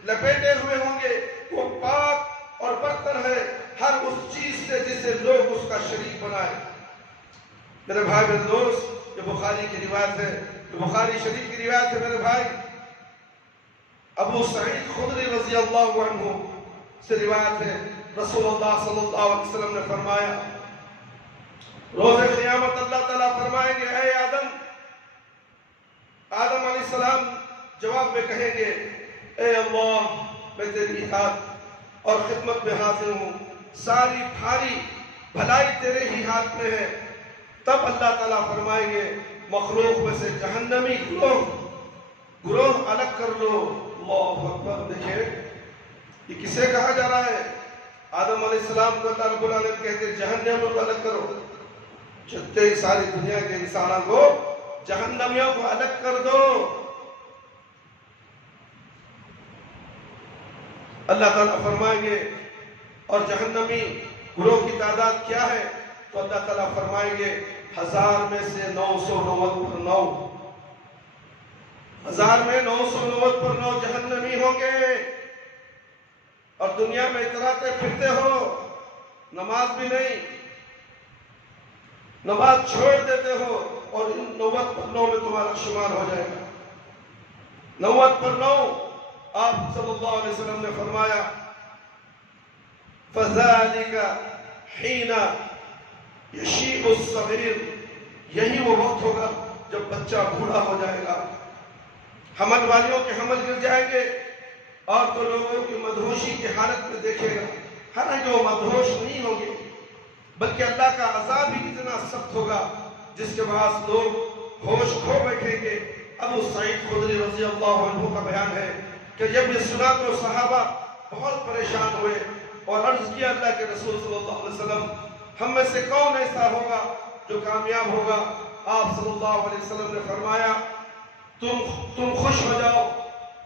لپیٹے ہوئے ہوں گے۔ وہ پاک اور برتر ہے ہر اس چیز سے جسے لوگ اس کا شریک بنائے۔ میرے بھائی میرے دوست، یہ بخاری کی روایت ہے، یہ بخاری شریف کی روایت ہے میرے بھائی۔ ابو سعید خدری رضی اللہ عنہ سے روایت ہے، رسول اللہ صلی اللہ علیہ وسلم نے فرمایا روز قیامت اللہ تعالیٰ فرمائیں گے اے آدم علیہ السلام جواب میں کہیں گے اے اللہ میں تیری اطاعت اور خدمت میں حاضر ہوں، ساری بھاری بھلائی تیرے ہی ہاتھ میں ہے۔ تب اللہ تعالیٰ فرمائیں گے مخلوق میں سے جہنمی گروہ الگ کر لو۔ اللہ اکبر، دیکھیں یہ کسے کہا جا رہا ہے؟ آدم علیہ السلام کو اللہ رب العالمین کہتے ہیں جہنمیوں کو الگ کرو، جتنے ساری دنیا کے انسانوں کو جہنمیوں کو الگ کر دو۔ اللہ تعالیٰ فرمائیں گے اور جہنمی گروہ کی تعداد کیا ہے؟ تو اللہ تعالیٰ فرمائیں گے 1000 میں سے 990 پر 9، 1000 میں 990 پر 9 جہنمی ہوں گے۔ اور دنیا میں اتراتے پھرتے ہو، نماز بھی نہیں، نماز چھوڑ دیتے ہو، اور ان 90 پر 9 میں تمہارا شمار ہو جائے گا۔ 90 پر 9 آپ صلی اللہ علیہ وسلم نے فرمایا فَذَلِكَ حِينَ يَشِيبُ الصَّغِيرُ، یہی وہ وقت ہوگا جب بچہ بوڑھا ہو جائے گا، حمل والیوں کے حمل گر جائیں گے، اور تو لوگوں کی مدہوشی کی حالت میں دیکھے گا۔ حالانکہ وہ مدہوش نہیں ہوں گے، بلکہ اللہ کا عذاب ہی اتنا سخت ہوگا جس کے بعد لوگ ہوش کھو بیٹھیں گے۔ ابو سعید خدری رضی اللہ عنہ کا بیان ہے کہ جب یہ سنا تو صحابہ بہت پریشان ہوئے اور عرض کیا اللہ کے رسول صلی اللہ علیہ وسلم ہم میں سے کون ایسا ہوگا جو کامیاب ہوگا؟ آپ صلی اللہ علیہ وسلم نے فرمایا تم خوش ہو جاؤ،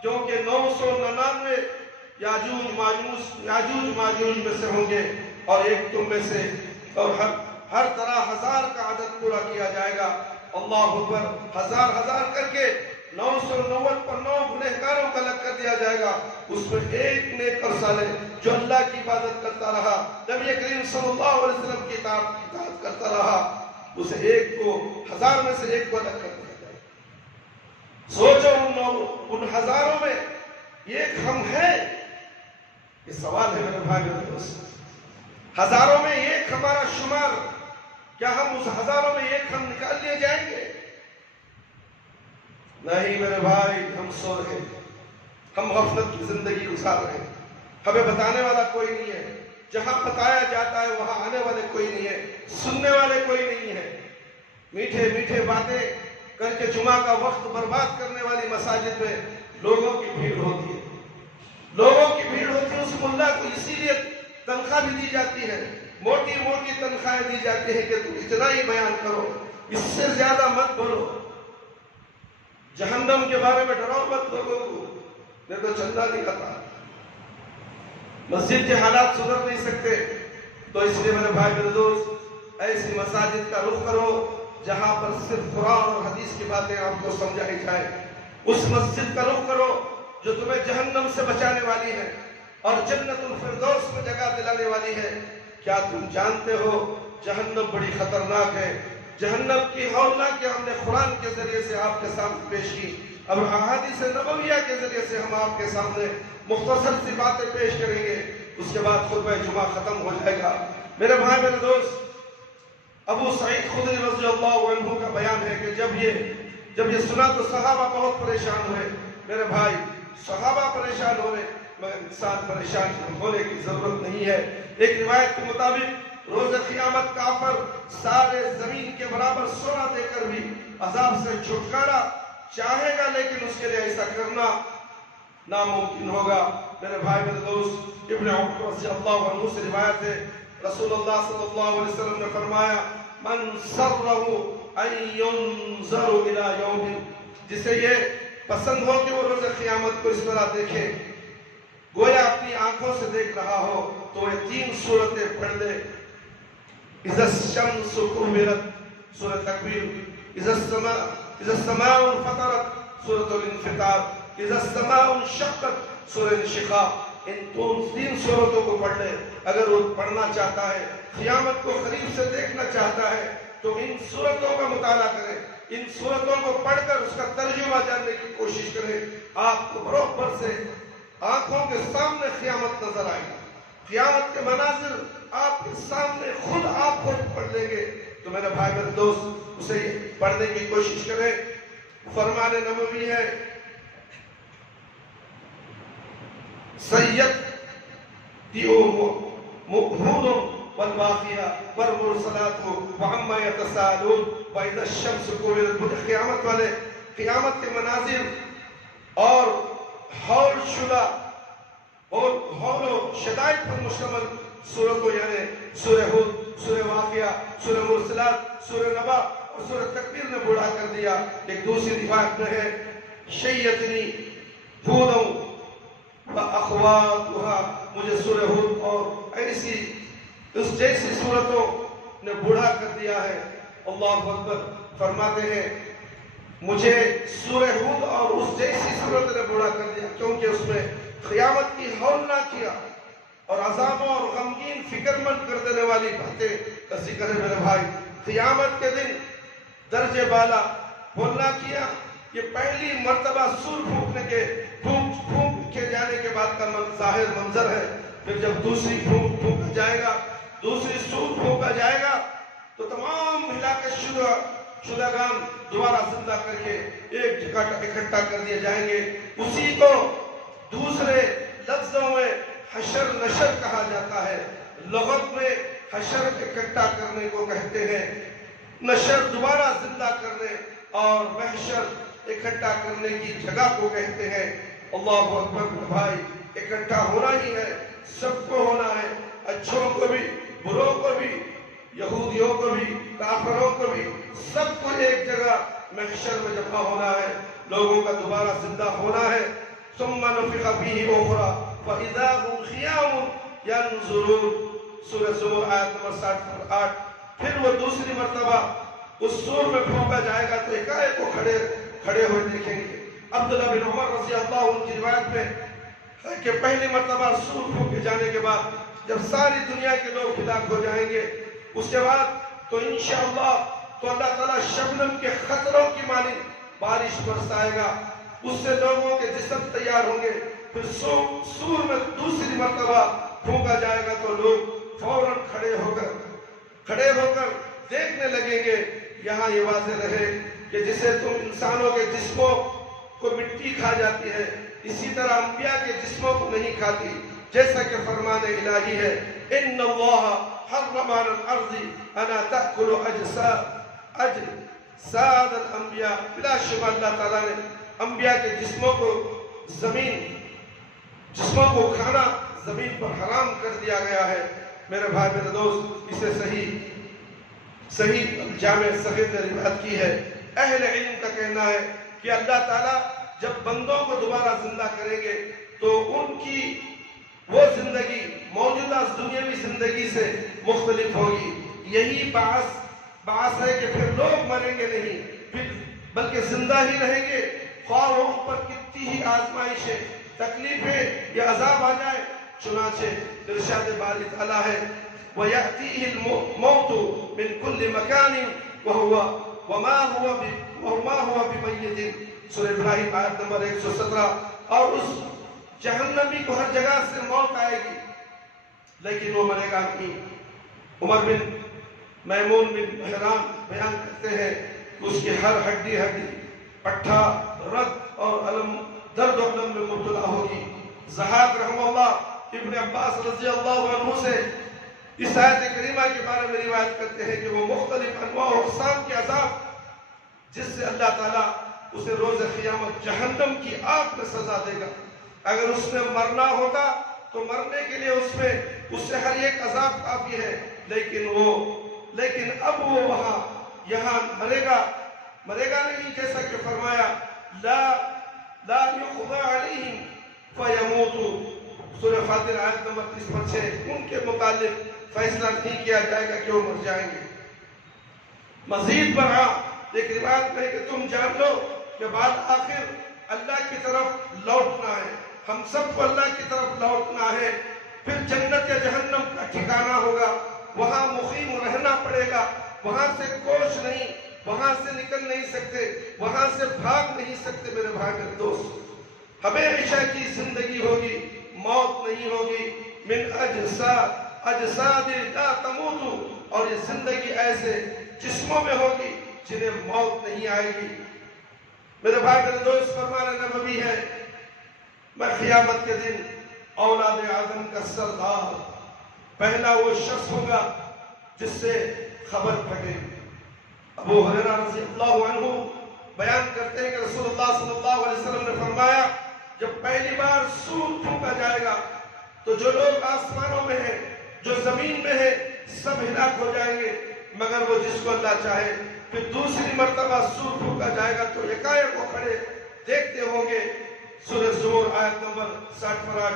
کیونکہ 999 یاجوج ماجوج میں سے ہوں گے اور ایک تم میں سے، اور ہر طرح 1000 کا عدد پورا کیا جائے گا۔ اللہ اکبر، 1000 کر کے 990 پر 9 گنہگاروں کا الگ کر دیا جائے گا۔ اس میں ایک نیک اور صالح جو اللہ کی عبادت کرتا رہا، نبی کریم صلی اللہ علیہ وسلم کی اطاعت کرتا رہا، اسے ایک کو 1000 میں سے ایک کو الگ کر دیا جائے گا۔ سوچو ان 1000 میں ایک ہم ہیں؟ یہ سوال ہے میرے بھائی میرے دوست، 1000 میں ایک ہمارا شمار، کیا ہم اس 1000 میں ایک ہم نکال لیے جائیں گے؟ نہیں میرے بھائی، ہم سو رہے ہیں، ہم غفلت کی زندگی گزار رہے ہیں، ہمیں بتانے والا کوئی نہیں ہے، جہاں بتایا جاتا ہے وہاں آنے والے کوئی نہیں ہے، سننے والے کوئی نہیں ہے۔ میٹھے میٹھے باتیں کر کے جمعہ کا وقت برباد کرنے والی مساجد میں لوگوں کی بھیڑ ہوتی ہے، لوگوں کی بھیڑ ہوتی ہے۔ اس ملا کو اسی لیے تنخواہ بھی دی جاتی ہے، موٹی موٹی تنخواہیں دی جاتی ہیں کہ تم اتنا ہی بیان کرو، اس سے زیادہ مت بولو، جہنم کے بارے میں ڈراؤ مت لوگوں کو، نہیں تو چندہ نہیں آتا۔ مسجد کے حالات سدھر نہیں سکتے، تو اس لیے میرے بھائی میرے دوست ایسی مساجد کا رخ کرو جہاں پر صرف قرآن اور حدیث کی باتیں آپ کو سمجھائی جائیں۔ اس مسجد کا رخ کرو جو تمہیں جہنم سے بچانے والی ہے اور جنت الفردوس میں جگہ دلانے والی ہے۔ کیا تم جانتے ہو جہنم بڑی خطرناک ہے؟ جہنم کی ہولناک ہم نے قرآن کے ذریعے سے آپ کے سامنے پیش کی، اب احادیث نبویہ کے ذریعے سے ہم آپ کے سامنے مختصر سی باتیں پیش کریں گے، اس کے بعد خطبہ جمعہ ختم ہو جائے گا۔ میرے بھائی میرے دوست، ابو سعید خدری رضی اللہ عنہ کا بیان ہے کہ جب یہ جب یہ سنا تو صحابہ بہت پریشان ہوئے. میرے بھائی صحابہ پریشان ہوئے مگر انسان پریشان ہونے کی ضرورت نہیں ہے. ایک روایت کے مطابق روز قیامت کافر سارے زمین کے برابر سونا دے کر بھی عذاب سے چھٹکارا چاہے گا لیکن اس کے لیے ایسا کرنا ناممکن ہوگا. میرے بھائی میرے دوست ابن عمر رضی اللہ عنہ سے روایت ہے رسول اللہ صلی اللہ علیہ وسلم نے فرمایا من سرہ ان ينظر الى یوم، جسے یہ پسند ہو کہ وہ روز قیامت کو اس طرح دیکھے گویا اپنی آنکھوں سے دیکھ رہا ہو تو یہ 3 سورتیں پڑھ لے. اذا الشمس كورت سورۃ تکویر، اذا السماء انفطرت سورۃ الانفطار، اذا السماء انشقت سورۃ انشقاق. ان 3 سورتوں کو پڑھ لے. اگر وہ پڑھنا چاہتا ہے قیامت کو قریب سے دیکھنا چاہتا ہے تو ان سورتوں کا مطالعہ کرے. ان سورتوں کو پڑھ کر اس کا ترجمہ جاننے کی کوشش کرے. آپ کو برابر سے آنکھوں کے سامنے قیامت نظر آئے گی. قیامت کے مناظر آپ کے سامنے خود آپ خود پڑھ لیں گے. تو میرے بھائی میرے دوست اسے پڑھنے کی کوشش کریں. فرمان نبوی ہے سید دیو مہود والواقعہ والمرسلات وعما یتساءلون وإذا الشمس كورت. مجھے قیامت والے قیامت کے مناظر اور ہول شدہ اور ہول و شدائد پر مشتمل سورتوں یعنی سورہ ہود، سورہ واقعہ، سورہ مرسلات، سورہ نبا اور سورہ تکویر نے بوڑھا کر دیا. ایک دوسری روایت میں ہے شیطنی ہودوں وَأَخْوَاتُهَا، مجھے سورہ ہود اور ایسی اس جیسی صورتوں نے بوڑھا کر دیا ہے. اللہ اکبر. فرماتے ہیں مجھے سورہ ہود اور اس جیسی صورت نے بوڑھا کر دیا کیونکہ اس میں قیامت کی ہول نہ کیا اور عذابوں اور غمگین فکر مند کر دینے والی باتیں کا ذکر ہے. میرے بھائی قیامت کے دن درجے بالا بولنا کیا. یہ پہلی مرتبہ سور پھونکنے کے پھونک کے جانے کے بعد کا ظاہر منظر ہے. پھر جب دوسری پھونکا جائے گا، دوسری سور پھونکا جائے گا تو تمام ہلاکت شدگان دوبارہ زندہ کر کے ایک جگہ اکٹھا کر دیے جائیں گے. اسی کو دوسرے لفظوں میں حشر نشر کہا جاتا ہے. لغت میں حشر اکٹھا کرنے کو کہتے ہیں، نشر دوبارہ زندہ کرنے اور محشر اکٹھا کرنے کی جگہ کو کہتے ہیں. اللہ اکبر. بھائی اکٹھا ہونا ہی ہے، سب کو ہونا ہے، اچھوں کو بھی بروں کو بھی، یہودیوں کو بھی کافروں کو بھی، سب کو ایک جگہ محشر میں جمع ہونا ہے. لوگوں کا دوبارہ زندہ ہونا ہے. ثم نفخ فیہ اخری فاذا هم قیام ینظرون سورہ زمر آیت نمبر 68. پھر وہ دوسری مرتبہ اس سور میں پھونکا جائے گا تو ایک کو کھڑے ہوئے دیکھیں گے. عبداللہ بن عمر رضی اللہ عنہ کی روایت میں ہے کہ پہلی مرتبہ سور پھونکے جانے کے بعد جب ساری دنیا کے لوگ ہلاک ہو جائیں گے اس کے بعد تو انشاءاللہ تو اللہ تعالیٰ شبنم کے خطروں کی مانند بارش برسائے گا. اس سے لوگوں کے جسم تیار ہوں گے. پھر سور میں دوسری مرتبہ پھونکا جائے گا تو لوگ فوراً کھڑے ہو کر دیکھنے لگیں گے. یہاں یہ واضح رہے کہ جسے تم انسانوں کے جسموں کو مٹی کھا جاتی ہے اسی طرح انبیاء کے جسموں کو نہیں کھاتی. جیسا کہ فرمان الہی ہے ان اللہ حرم علی الارض ان تاکل اجساد الانبیاء. بلا شبہ اللہ تعالیٰ نے انبیاء کے جسموں کو کھانا زمین پر حرام کر دیا گیا ہے. میرے بھائی میرے دوست اسے صحیح جامع صحیح نے روایت کی ہے. اہل علم کا کہنا ہے کہ اللہ تعالیٰ جب بندوں کو دوبارہ زندہ کریں گے تو ان کی وہ زندگی موجودہ دنیاوی زندگی سے مختلف ہوگی. یہی باعث ہے کہ پھر لوگ مریں گے نہیں بلکہ زندہ ہی رہیں گے. خواہ ان پر کتنی ہی آزمائشیں تکلیفیں یا عذاب آ جائے. چنانچہ ارشاد باری تعالیٰ ہے وَيَأْتِيهِ الْمَوْتُ مِنْ كُلِّ مَكَانٍ وَمَا هُوَ بِمَيِّتٍ سورہ ابراہیم آیت نمبر 117. اور اس جہنمی کو ہر جگہ سے موت آئے گی لیکن وہ مرے گا نہیں. عمر بن میمون بن مہران بیان کرتے ہیں کہ اس کی ہر ہڈی پٹھا، رگ اور علم درد و علم میں مبتلا ہوگی۔ ضحاک رحمہ اللہ ابن عباس رضی اللہ عنہ سے اس آیت کریمہ کے بارے میں روایت کرتے ہیں کہ وہ مختلف انواع و اقسام کے عذاب جس سے اللہ تعالیٰ اسے روز قیامت جہنم کی آگ میں سزا دے گا۔ اگر اس نے مرنا ہوتا تو مرنے کے لیے اس سے ہر ایک عذاب کافی ہے، لیکن اب وہ یہاں مرے گا نہیں، جیسا کہ فرمایا لا یقضى علیہم فیموتوا، سورہ فاتر آیت نمبر 30 ان کے متعلق فیصلہ نہیں کیا جائے گا کہ وہ مر جائیں گے۔ مزید برآں ایک روایت میں کہ تم جان لو کہ بعد آخر اللہ کی طرف لوٹنا ہے، ہم سب کو اللہ کی طرف لوٹنا ہے، پھر جنت یا جہنم کا ٹھکانہ ہوگا، وہاں مقیم رہنا پڑے گا، وہاں سے کوش نہیں، وہاں سے نکل نہیں سکتے، وہاں سے بھاگ نہیں سکتے۔ میرے بھائی میرے دوست، ہمیشہ کی زندگی ہوگی، موت نہیں ہوگی۔ من اجساد لا تموت، اور یہ زندگی ایسے جسموں میں ہوگی جنہیں موت نہیں آئے گی۔ میرے بھائی میرے دوست، فرمان نبوی ہے میں قیامت کے دن اولاد آدم کا سردار پہلا وہ شخص ہوگا جس سے خبر پھٹے۔ ابو ہریرہ رضی اللہ عنہ بیان کرتے ہیں کہ رسول اللہ صلی اللہ علیہ وسلم نے فرمایا جب پہلی بار سور پھونکا جائے گا تو جو لوگ آسمانوں میں ہیں، جو زمین میں ہیں، سب ہلاک ہو جائیں گے مگر وہ جس کو اللہ چاہے۔ پھر دوسری مرتبہ سور پھونکا جائے گا تو یکایک وہ کھڑے دیکھتے ہوں گے۔ سورہ زمر آیت نمبر 60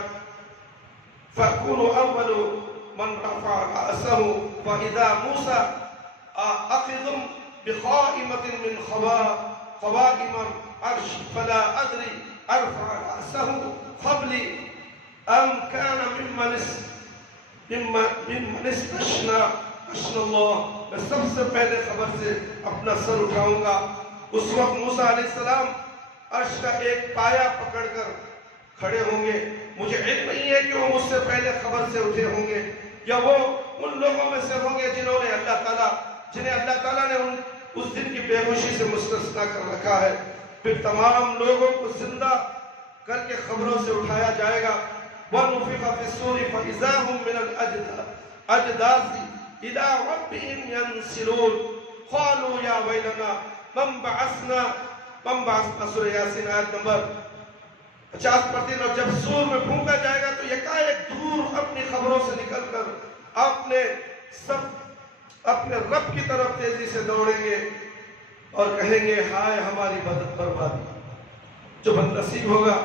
فَأَكُونُ أَوَّلُ مَنْ رَفَعَ رَأْسَهُ فَإِذَا مُوسَى آخِذٌ بِخَائِمَةٍ مِّنْ خَوَائِمِ الْعَرْشِ فَلَا أَدْرِي أَرْفَعَ رَأْسَهُ قَبْلِ أَمْ كَانَ مِمَّنِ اسْتَثْنَى اللَّهُ۔ میں سب سے پہلے خبر سے اپنا سر اٹھاؤں گا۔ اس وقت موسیٰ علیہ السلام عرش کا ایک پایا پکڑ کر کھڑے ہوں گے۔ مجھے علم نہیں ہے کہ وہ مجھ سے پہلے خبر سے اٹھے ہوں گے یا وہ ان لوگوں میں سے ہوں گے جنہیں اللہ تعالیٰ نے اس دن کی بے ہوشی سے مستثنیٰ کر رکھا ہے۔ پھر تمام لوگوں کو زندہ کر کے خبروں سے اٹھایا جائے گا۔ وَنُفِخَ فِي الصُّورِ فَإِذَا هُم مِّنَ الْأَجْدَاثِ إِلَىٰ رَبِّهِمْ يَنْسِلُونَ قَالُوا يَا وَيْلَنَا مَنْ بَعَثْنَا سورہ یاسین آیت نمبر 50 پڑھتے ہیں۔ اور جب سور میں پھونکا جائے گا تو یکایک دور اپنی خبروں سے نکل کر اپنے رب کی طرف تیزی سے دوڑیں گے اور کہیں گے ہائے ہماری بربادی۔ جو بد نصیب ہوگا،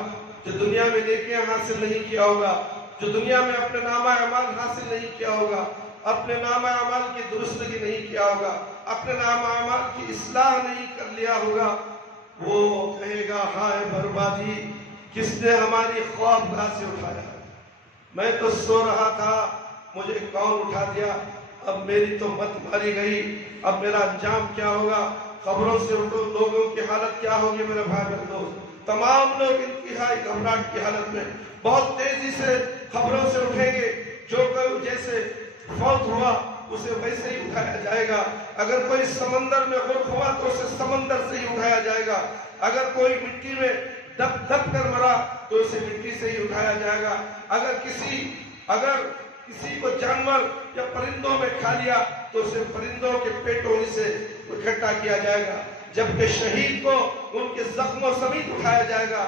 جو دنیا میں نیکیاں حاصل نہیں کیا ہوگا، جو دنیا میں اپنے نامہ اعمال حاصل نہیں کیا ہوگا، اپنے نامہ اعمال کی درستگی نہیں کیا ہوگا، اپنے نامہ اعمال کی اصلاح نہیں کر لیا ہوگا، وہ کہے گا ہائے بربادی، کس نے ہماری خوابگاہ سے اٹھایا؟ میں تو سو رہا تھا، مجھے کون اٹھا دیا؟ اب میری تو مت ماری گئی، اب میرا انجام کیا ہوگا؟ خبروں سے اٹھو، لوگوں کی حالت کیا ہوگی؟ میرے بھائی میرے دوست، تمام لوگ انتہائی گھبراہٹ کی حالت میں بہت تیزی سے خبروں سے اٹھیں گے۔ جو کوئی جیسے فوت ہوا اسے ویسے ہی اٹھایا جائے گا۔ اگر کوئی سمندر میں غرق ہوا تو اسے سمندر سے ہی اٹھایا جائے گا۔ اگر کوئی مٹی میں دب کر مرا تو اسے مٹی سے ہی اٹھایا جائے گا۔ اگر کسی کو جانور یا پرندوں میں کھا لیا تو اسے پرندوں کے پیٹوں سے اکٹھا کیا جائے گا، جبکہ شہید کو ان کے زخموں سمیت اٹھایا جائے گا۔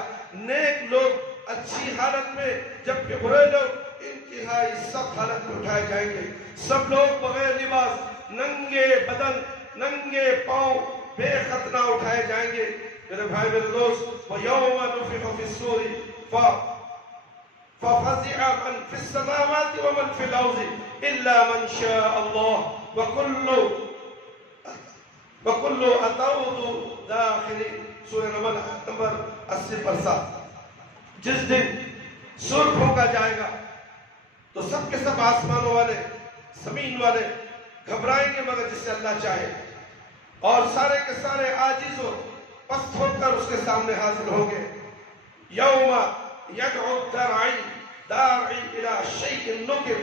نیک لوگ اچھی حالت میں، جبکہ برے لوگ انتہائی سخت حالت میں اٹھائے جائیں گے۔ سب لوگ بغیر لباس، ننگے بدن، ننگے پاؤں، بے ختنہ اٹھائے جائیں گے۔ میرے بھائی میرے دوست، وَيَوْمَ نُفِخَ فِي الصُّورِ فَفَزِعَ مَنْ فِي السَّمَاوَاتِ وَمَنْ فِي الْأَرْضِ إِلَّا مَنْ شَاءَ اللَّهُ وَكُلُّ أَتَوْهُ دَاخِرِينَ سورہ نمبر 80 جس دن سور پھونکا جائے گا تو سب کے سب آسمانوں والے، زمین والے گھبرائیں گے مگر جس سے اللہ چاہے، اور سارے کے سارے عاجز و پست ہو کر اس کے سامنے حاضر ہوں گے۔ یوم یدعو الداعی الى شیء نکر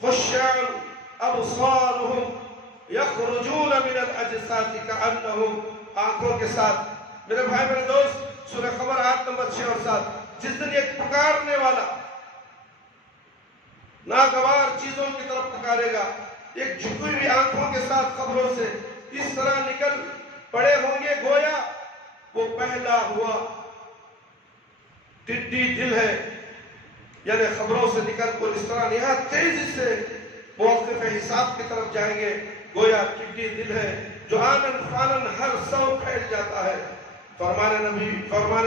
خشعا ابصارهم یخرجون من الاجساد کانہم، آنکھوں کے ساتھ میرے بھائی میرے دوست، سورہ قمر آیت نمبر 6 اور 7، جس دن ایک پکارنے والا ناگوار چیزوں کی طرف پکارے گا، ایک جھکی ہوئی آنکھوں کے ساتھ قبروں سے اس طرح نکل پڑے ہوں گے گویا وہ پہلا ہوا ٹڈی دل ہے، یعنی خبروں سے نکل کر اس طرح نہایت تیزی سے موقف حساب کی طرف جائیں گے گویا ٹڈی دل ہے جو آنن فانن ہر سو پھیل جاتا ہے۔ فرمان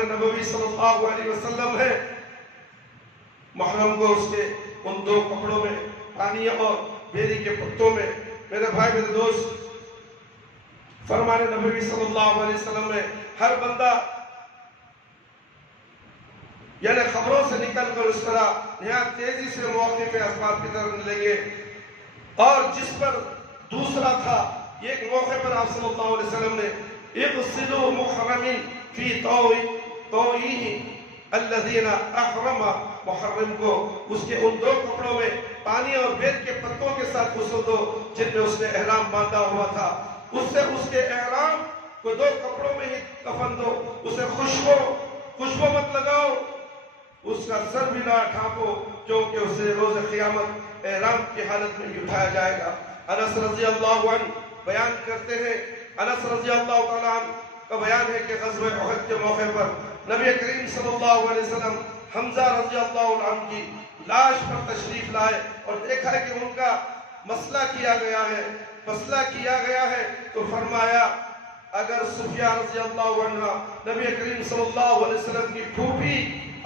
نبوی صلی اللہ علیہ وسلم ہے، محرم کو اس کے ان 2 کپڑوں میں، پانی اور بیری کے پتوں میں۔ میرے بھائی میرے دوست، فرمان نبوی صلی اللہ علیہ وسلم میں ہر بندہ یعنی خبروں سے نکل کر اس طرح نہایت تیزی سے موقف اسباب کی طرف ملیں گے، اور جس پر دوسرا تھا ایک موقع پر آپ صلی اللہ علیہ وسلم نے اغسلوا محرمین فی طوئیہ الذین احرم محرم کو اس کے ان 2 کپڑوں میں پانی اور بیر کے پتوں کے ساتھ غسل دو جن میں اس نے احرام باندھا ہوا تھا، اس سے اس کے احرام کو 2 کپڑوں میں ہی کفن دو، اسے خوشبو مت لگاؤ، اس کا سر بھی نہ ڈھانپو کیونکہ اسے روز قیامت احرام کی حالت میں اٹھایا جائے گا۔ انس رضی اللہ عنہ بیان کرتے ہیں، انس رضی اللہ تعالیٰ عنہ کا بیان ہے کہ غزوہ احد کے موقع پر نبی کریم صلی اللہ علیہ وسلم حمزہ رضی اللہ عنہ کی لاش پر تشریف لائے اور دیکھا کہ ان کا مسئلہ کیا گیا ہے تو فرمایا اگر صفیہ رضی اللہ عنہ نبی کریم صلی اللہ علیہ وسلم کی پھوپھی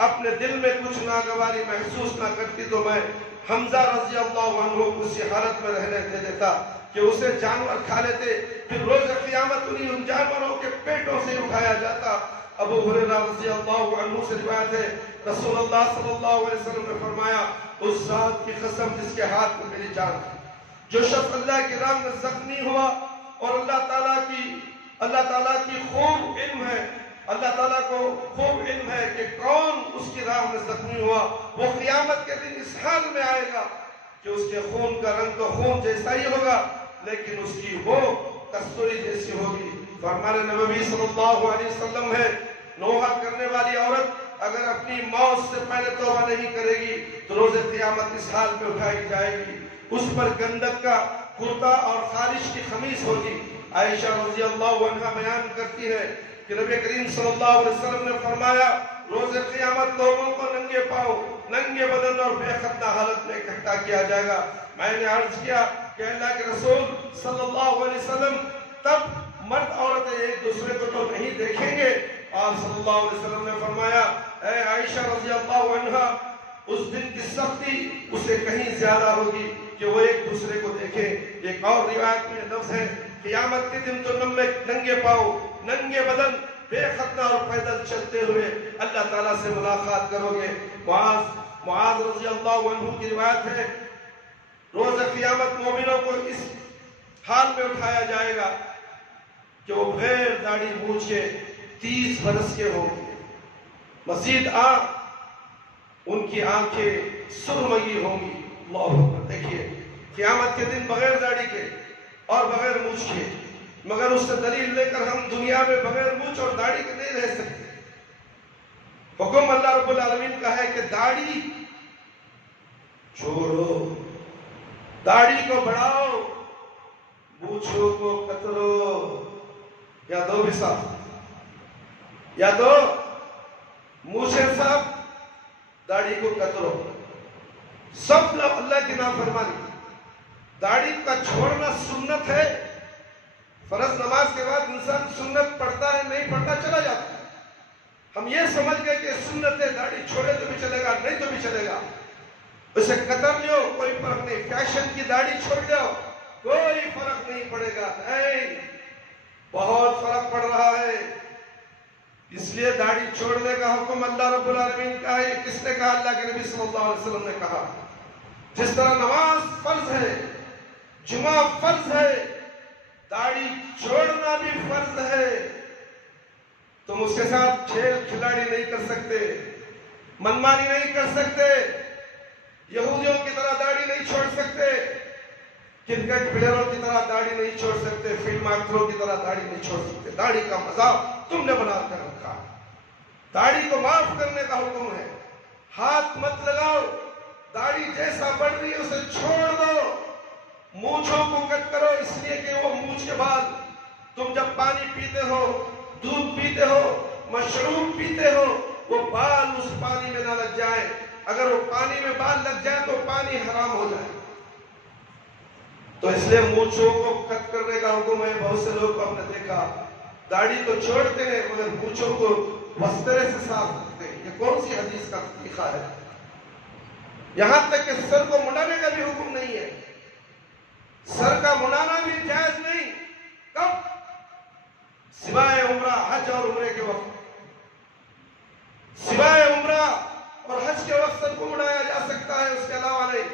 اپنے دل میں کچھ ناگواری محسوس نہ کرتی تو میں حمزہ رضی اللہ عنہ کو اسی حالت میں رہنے دے دیتا کہ اسے جانور کھا لیتے، پھر روز قیامت انہیں ان جانوروں کے پیٹوں سے اٹھایا جاتا۔ ابو ہریرہ رضی اللہ عنہ سے روایت ہے، رسول اللہ صلی اللہ علیہ وسلم نے فرمایا اس ذات کی قسم جس کے ہاتھ میں میری جان ہے، جو شخص اللہ کی راہ میں زخمی ہوا اور اللہ تعالیٰ کی خوب علم ہے، اللہ تعالیٰ کو خوب علم ہے کہ کون اس کی راہ میں زخمی ہوا، وہ قیامت کے دن اس حال میں آئے گا کہ اس کے خون کا رنگ تو خون جیسا ہی ہوگا لیکن اس کی وہ کستوری جیسی ہوگی۔ فرمان نبوی صلی اللہ علیہ وسلم ہے، نوحہ کرنے والی عورت اگر اپنی موت سے پہلے توبہ نہیں کرے گی تو روز قیامت اس حال میں اٹھائی جائے گی، اس پر گندک کا کرتا اور خارش کی خمیص ہوگی۔ عائشہ رضی اللہ عنہ بیان کرتی ہے کہ نبی کریم صلی اللہ علیہ وسلم نے فرمایا روز قیامت لوگوں کو ننگے پاؤں، ننگے بدن اور بے ختنہ حالت میں اکٹھا کیا جائے گا۔ میں نے عرض کیا کہ اللہ کے رسول صلی اللہ علیہ وسلم تب مرد عورتیں ایک دوسرے کو تو نہیں دیکھیں گے؟ آپ صلی اللہ علیہ وسلم نے فرمایا اے عائشہ رضی اللہ عنہ اس دن کی سختی اسے کہیں زیادہ ہوگی کہ وہ ایک دوسرے کو دیکھیں۔ ایک اور روایت میں لفظ ہے قیامت کے دن تو ننگے پاؤں، ننگے بدن، بے ختنہ اور پیدل چلتے ہوئے اللہ تعالیٰ سے ملاقات کرو گے۔ معاذ رضی اللہ عنہ کی روایت ہے روز قیامت مومنوں کو اس حال میں اٹھایا جائے گا کہ وہ بغیر داڑھی مونچھ کے 30 برس کے ہوں گے، مزید ان کی آنکھیں سرمئی ہوں گی۔ اللہ اکبر، دیکھیے قیامت کے دن بغیر داڑھی کے اور بغیر مونچھ کے، مگر اس سے دلیل لے کر ہم دنیا میں بغیر مونچھ اور داڑھی کے نہیں رہ سکتے۔ حکم اللہ رب العالمین کا ہے کہ داڑھی چھوڑو، داڑھی کو بڑھاؤ، مونچھوں کو کترو، یا دو بھی صاحب، یا تو مونچھیں صاحب، داڑھی کو کترو۔ سب لوگ اللہ کی نافرمانی، داڑھی کا چھوڑنا سنت ہے۔ فرض نماز کے بعد انسان سنت پڑھتا ہے، نہیں پڑھتا چلا جاتا ہے۔ ہم یہ سمجھ گئے کہ سنت ہے، داڑھی چھوڑے تو بھی چلے گا، نہیں تو بھی چلے گا، اسے کتر لیو کوئی فرق نہیں، فیشن کی داڑھی چھوڑ جاؤ کوئی فرق نہیں پڑے گا۔ نہیں، بہت فرق پڑ رہا ہے۔ اس لیے داڑھی چھوڑنے کا حکم اللہ رب العالمین کا ہے۔ کس نے کہا؟ اللہ کے نبی صلی اللہ علیہ وسلم نے کہا۔ جس طرح نماز فرض ہے، جمعہ فرض ہے، داڑھی چھوڑنا بھی فرض ہے۔ تم اس کے ساتھ کھیل کھلاڑی نہیں کر سکتے، منمانی نہیں کر سکتے، یہودیوں کی طرح داڑھی نہیں چھوڑ سکتے۔ کرکٹ پلیئروں کی طرح داڑھی نہیں چھوڑ سکتے، فلم ایکٹروں کی طرح داڑھی نہیں چھوڑ سکتے. داڑھی کا مذاق تم نے بنا کر رکھا ہے. داڑھی کو معاف کرنے کا حکم ہے. ہاتھ مت لگاؤ. داڑھی جیسا بڑھ رہی ہے اسے چھوڑ دو. مونچھوں کو کٹ کرو، اس لیے کہ وہ مونچھ کے بعد تم جب پانی پیتے ہو، دودھ پیتے ہو، مشروب پیتے ہو، وہ بال اس پانی میں نہ لگ جائے. اگر وہ پانی میں بال لگ جائے تو پانی حرام ہو جائے. تو اس لیے مونچھوں کو کٹ کرنے کا حکم ہے. بہت سے لوگ ہم نے دیکھا داڑھی تو چھوڑتے ہیں مگر مونچھوں کو وسترے سے صاف کرتے ہیں. یہ کون سی حدیث کا طریقہ ہے؟ یہاں تک کہ سر کو منڈانے کا بھی حکم نہیں ہے. سر کا منڈانا بھی جائز نہیں. کب؟ سوائے عمرہ، حج اور عمرے کے وقت. سوائے عمرہ اور حج کے وقت سر کو منڈایا جا سکتا ہے، اس کے علاوہ نہیں.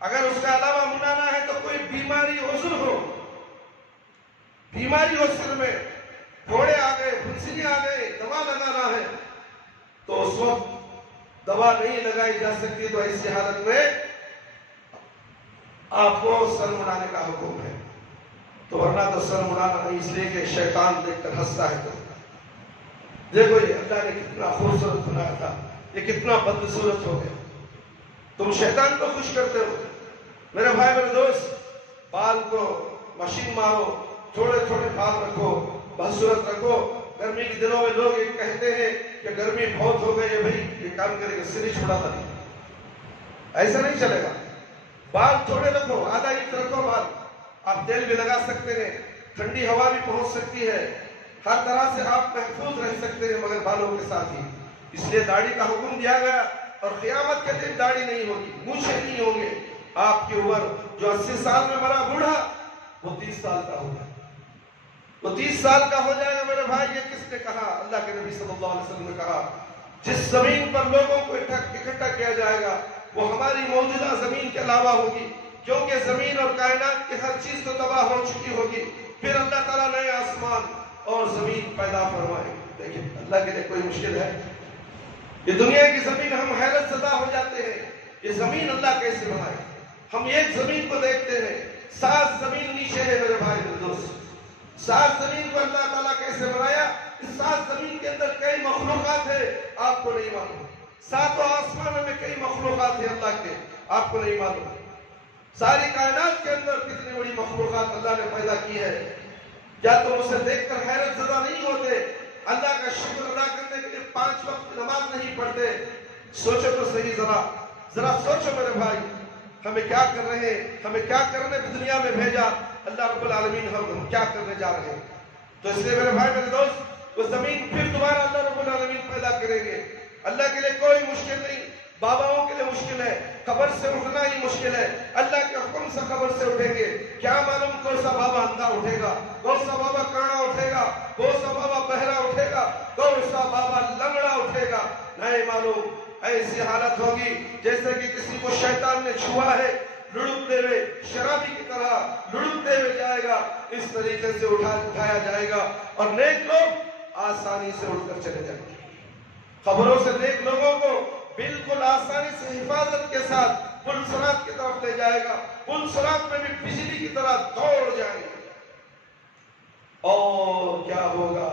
اگر اس کا علاوہ منڈانا ہے تو کوئی بیماری عذر ہو، بیماری ہو سر میں، پھوڑے آ گئے، پھنسلی آ گئے، دوا لگانا ہے تو اس وقت دوا نہیں لگائی جا سکتی. تو ایسی حالت میں آپ کو سر منڈانے کا حکم ہے. تو ورنہ تو سر منڈانا نہیں، اس لیے کہ شیطان دیکھ کر ہنستا ہے. تو دیکھو یہ اللہ نے کتنا خوبصورت بنایا تھا، یہ کتنا بدصورت ہو گیا. تم شیطان کو خوش کرتے ہو. میرے بھائی میرے دوست، بال کو مشین مارو، تھوڑے تھوڑے بال رکھو، بدصورت رکھو. گرمی کے دنوں میں لوگ یہ کہتے ہیں کہ گرمی بہت ہو گئی ہے، بھائی یہ کام کرے گا، سر ہی چھوڑا تھا. ایسا نہیں چلے گا. بال تھوڑے رکھو، آدھا انچ رکھو بال. آپ تیل بھی لگا سکتے ہیں، ٹھنڈی ہوا بھی پہنچ سکتی ہے، ہر طرح سے آپ محفوظ رہ سکتے ہیں مگر بالوں کے ساتھ ہی. اس لیے داڑھی کا حکم دیا گیا. اور قیامت کے دن داڑھی نہیں ہوگی، مونچھیں نہیں ہوں گے. آپ کی عمر جو 80 سال میں مرا بوڑھا، وہ 30 سال کا ہوگا، وہ 30 سال کا ہو جائے گا. میرے بھائی یہ کس نے کہا؟ اللہ کے نبی صلی اللہ علیہ وسلم نے کہا جس زمین پر لوگوں کو اکٹھا کیا جائے گا وہ ہماری موجودہ زمین کے علاوہ ہوگی، کیونکہ زمین اور کائنات کی ہر چیز تو تباہ ہو چکی ہوگی. پھر اللہ تعالیٰ نئے آسمان اور زمین پیدا فرمائے. دیکھیں اللہ کے لیے کوئی مشکل ہے؟ یہ دنیا کی زمین ہم حیرت زدہ ہو جاتے ہیں. یہ زمین اللہ کیسے بنائے؟ ہم ایک زمین کو دیکھتے ہیں، 7 زمین نیچے ہے. میرے بھائی میرے دوست، 7 زمین کو اللہ تعالیٰ کیسے بنایا؟ اس 7 زمین کے اندر کئی مخلوقات ہے، آپ کو نہیں معلوم. 7 آسمانوں میں کئی مخلوقات ہیں اللہ کے، آپ کو نہیں معلوم. ساری کائنات کے اندر کتنی بڑی مخلوقات اللہ نے پیدا کی ہے. کیا تم اسے دیکھ کر حیرت زدہ نہیں ہوتے؟ اللہ کا شکر ادا کرنے کے لیے 5 وقت نماز نہیں پڑھتے. سوچو تو صحیح، ذرا سوچو میرے بھائی، ہمیں کیا کر رہے ہیں؟ ہمیں کیا کرنے دنیا میں بھیجا اللہ رب العالمین؟ ہم کیا کرنے جا رہے ہیں؟ تو اس لیے میرے بھائی میرے دوست، وہ زمین پھر دوبارہ اللہ رب العالمین پیدا کریں گے. اللہ کے لیے کوئی مشکل نہیں. باباؤں کے لیے مشکل ہے، قبر سے اٹھنا ہی مشکل ہے. اللہ کے حکم سے قبر سے اٹھیں گے. کیا معلوم کون سا بابا اندھا اٹھے گا، کون سا بابا کانا اٹھے گا، کون سا بابا بہرا اٹھے گا، کون سا بابا لنگڑا اٹھے گا، نہیں معلوم. ایسی حالت ہوگی جیسے کہ کسی کو شیطان نے چھوا ہے، لڑکتے ہوئے شرابی کی طرح لڑکتے ہوئے جائے گا. اس طریقے سے اٹھایا جائے گا اور نیک لوگ آسانی سے اٹھ کر چلے جائیں گے. خبروں سے نیک لوگوں کو بالکل آسانی سے حفاظت کے ساتھ پل صراط کی طرف لے جائے گا. پل صراط میں بھی بجلی کی طرح دوڑ جائیں گے. اور کیا ہوگا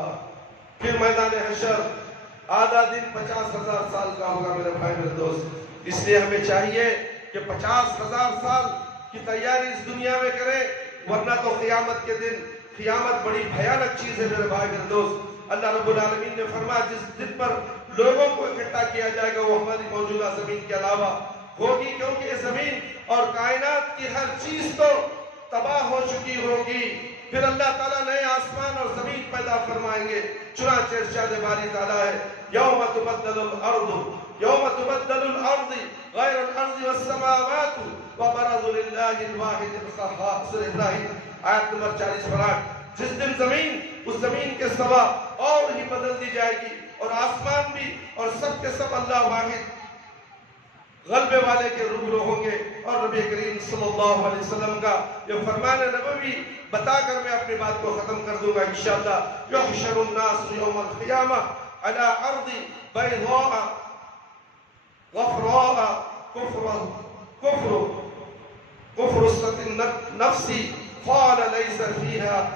پھر میدان حشر؟ آدھا دن 50,000 سال کا ہوگا میرے بھائی میرے دوست. اس لیے ہمیں چاہیے کہ 50,000 سال کی تیاری اس دنیا میں کریں، ورنہ تو قیامت کے دن، قیامت بڑی بھیانک چیز ہے میرے بھائی میرے دوست. اللہ رب العالمین نے فرمایا جس دن پر لوگوں کو اکٹھا کیا جائے گا وہ ہماری موجودہ زمین کے علاوہ ہوگی، کیونکہ یہ زمین اور کائنات کی ہر چیز تو تباہ ہو چکی ہوگی. پھر اللہ تعالیٰ نئے آسمان اور زمین پیدا فرمائیں گے. چنانچہ ارشاد باری تعالیٰ ہے یوم تبدل الارض غیر الارض والسماوات وبرزوا للہ الواحد القہار. سورہ ابراہیم آیت نمبر 40-8. جس دن زمین، اس زمین کے سوا اور ہی بدل دی جائے گی اور آسمان بھی، اور سب کے سب اللہ واحد غلبے والے کے روبرو ہوں گے. اور نبی کریم صلی اللہ علیہ وسلم کا یہ فرمان نبوی بتا کر میں اپنی بات کو ختم کر دوں گا انشاءاللہ. یحشر الناس یوم القیامہ علی ارض بیضاء غفراء کفر وفرصت النفس قال ليس فيها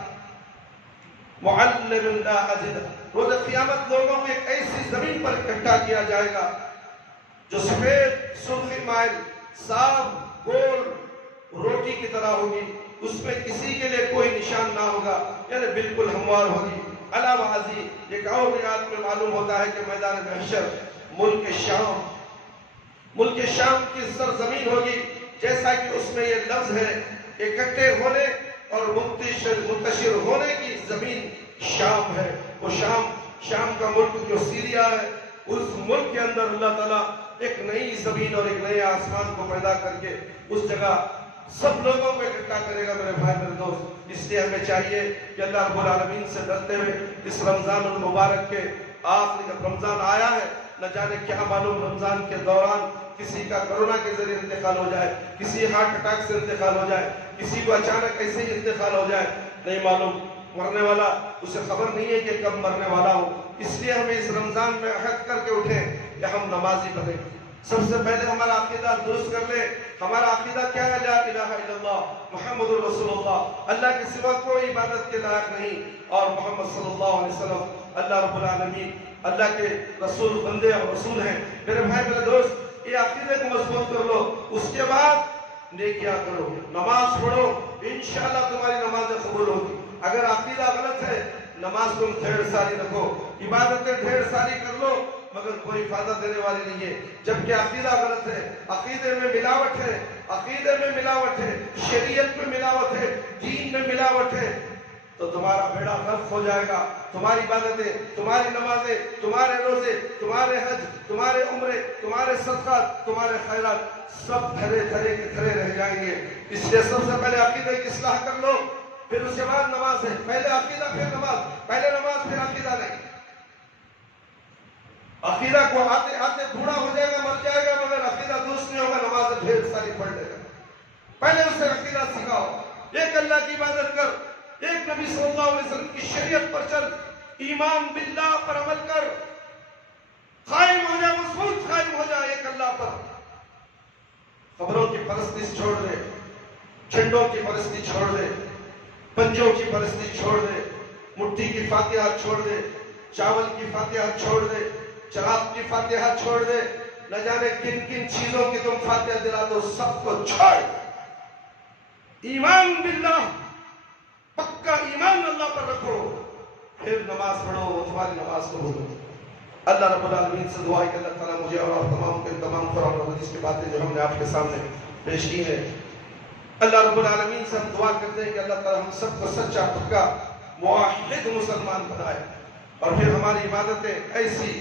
معلم لا اجد. روز قیامت لوگوں کو ایک ایسی زمین پر اکٹھا کیا جائے گا جو سفید سرخی مائل صاف گول روٹی کی طرح ہوگی، اس میں کسی کے لیے کوئی نشان نہ ہوگا، یعنی بالکل ہموار ہوگی. علاوہ ازیں ایک اور روایت میں معلوم ہوتا ہے کہ میدان محشر ملک شام کی سرزمین ہوگی، جیسا کہ اس میں یہ لفظ ہے اکٹھے ہونے اور منتشر ہونے کی زمین شام ہے. وہ شام کا ملک جو سیریا ہے، اس ملک کے اندر اللہ تعالیٰ ایک نئی زمین اور ایک نئے آسمان کو پیدا کر کے اس جگہ سب لوگوں کو اکٹھا کرے گا. میرے بھائی میرے دوست، اس لیے ہمیں چاہیے کہ اللہ رب العالمین سے ڈرتے ہوئے اس رمضان المبارک کے آخری جب رمضان آیا ہے، نہ جانے کیا معلوم رمضان کے دوران کسی کا کرونا کے ذریعے انتقال ہو جائے، کسی ہارٹ اٹیک سے انتقال ہو جائے، کسی کو اچانک ایسے ہی انتقال ہو جائے، نہیں معلوم مرنے والا، اسے خبر نہیں ہے کہ کب مرنے والا ہو. اس لیے ہمیں اس رمضان میں عہد کر کے اٹھیں کہ ہم نمازی بنیں. سب سے پہلے ہمارا عقیدہ درست کر لیں. ہمارا عقیدہ کیا ہے؟ لا الہ الا اللہ محمد الرسول اللہ، اللہ کے سوا کوئی عبادت کے لائق نہیں، اور محمد صلی اللہ علیہ وسلم اللہ رب العالمین اللہ کے رسول بندے اور رسول ہیں. میرے بھائی میرے دوست، یہ عقیدے کو مضبوط کر لو. اس کے بعد نیکیاں کرو، نماز پڑھو، انشاءاللہ تمہاری نمازیں قبول ہوگی. اگر عقیدہ غلط ہے، نماز تم ڈھیر ساری رکھو، عبادتیں ڈھیر ساری کر لو، مگر کوئی فائدہ دینے والی نہیں ہے. جبکہ عقیدہ غلط ہے، عقیدے میں ملاوٹ ہے، عقیدے میں ملاوٹ ہے، شریعت میں ملاوٹ ہے، دین میں ملاوٹ ہے، تو تمہارا بیڑا غرق ہو جائے گا. تمہاری عبادتیں، تمہاری نمازیں، تمہارے روزے، تمہارے حج، تمہارے عمرے، تمہارے صدقات، تمہارے خیرات سب دھرے دھرے کے دھرے رہ جائیں گے. اس لیے سب سے پہلے عقیدے کی اصلاح کر لو، پھر اس کے بعد نماز ہے. پہلے عقیدہ پھر نماز، پہلے نماز پھر عقیدہ نہیں. عقیدہ کو آتے آتے بوڑھا ہو جائے گا، مر جائے گا، مگر عقیدہ درست نہیں ہوگا، نماز ڈھیر ساری پڑھ لے گا. پہلے اسے عقیدہ سکھاؤ. ایک اللہ کی عبادت کر، ایک نبی صلی اللہ علیہ وسلم کی شریعت پر چل، ایمان باللہ پر عمل کر، قائم ہو جا، مضبوط قائم ہو جا ایک اللہ پر. قبروں کی پرستی چھوڑ دے، جھنڈوں کی پرستی چھوڑ دے، پنجوں کی پرستی چھوڑ دے، مٹھی کی فاتحہ چھوڑ دے، چاول کی فاتحہ چھوڑ دے، شراب کی فاتحہ چھوڑ دے. نہ جانے کن کن چیزوں کی تم فاتحہ دلا دو، سب کو چھوڑ. ایمان باللہ، پکا ایمان اللہ پر رکھو، پھر نماز پڑھو، وہ تمہاری نماز قبول ہو. اللہ رب العالمین سے دعا ہے کہ اللہ تعالیٰ مجھے اور آپ تمام کے تمام قرآن و حدیث کی باتیں جو ہم نے آپ کے سامنے پیش کی ہیں، اللہ رب العالمین سے ہم دعا کرتے ہیں کہ اللہ تعالیٰ ہم سب کو سچا پکا موحد مسلمان بنائے، اور پھر ہماری عبادتیں ایسی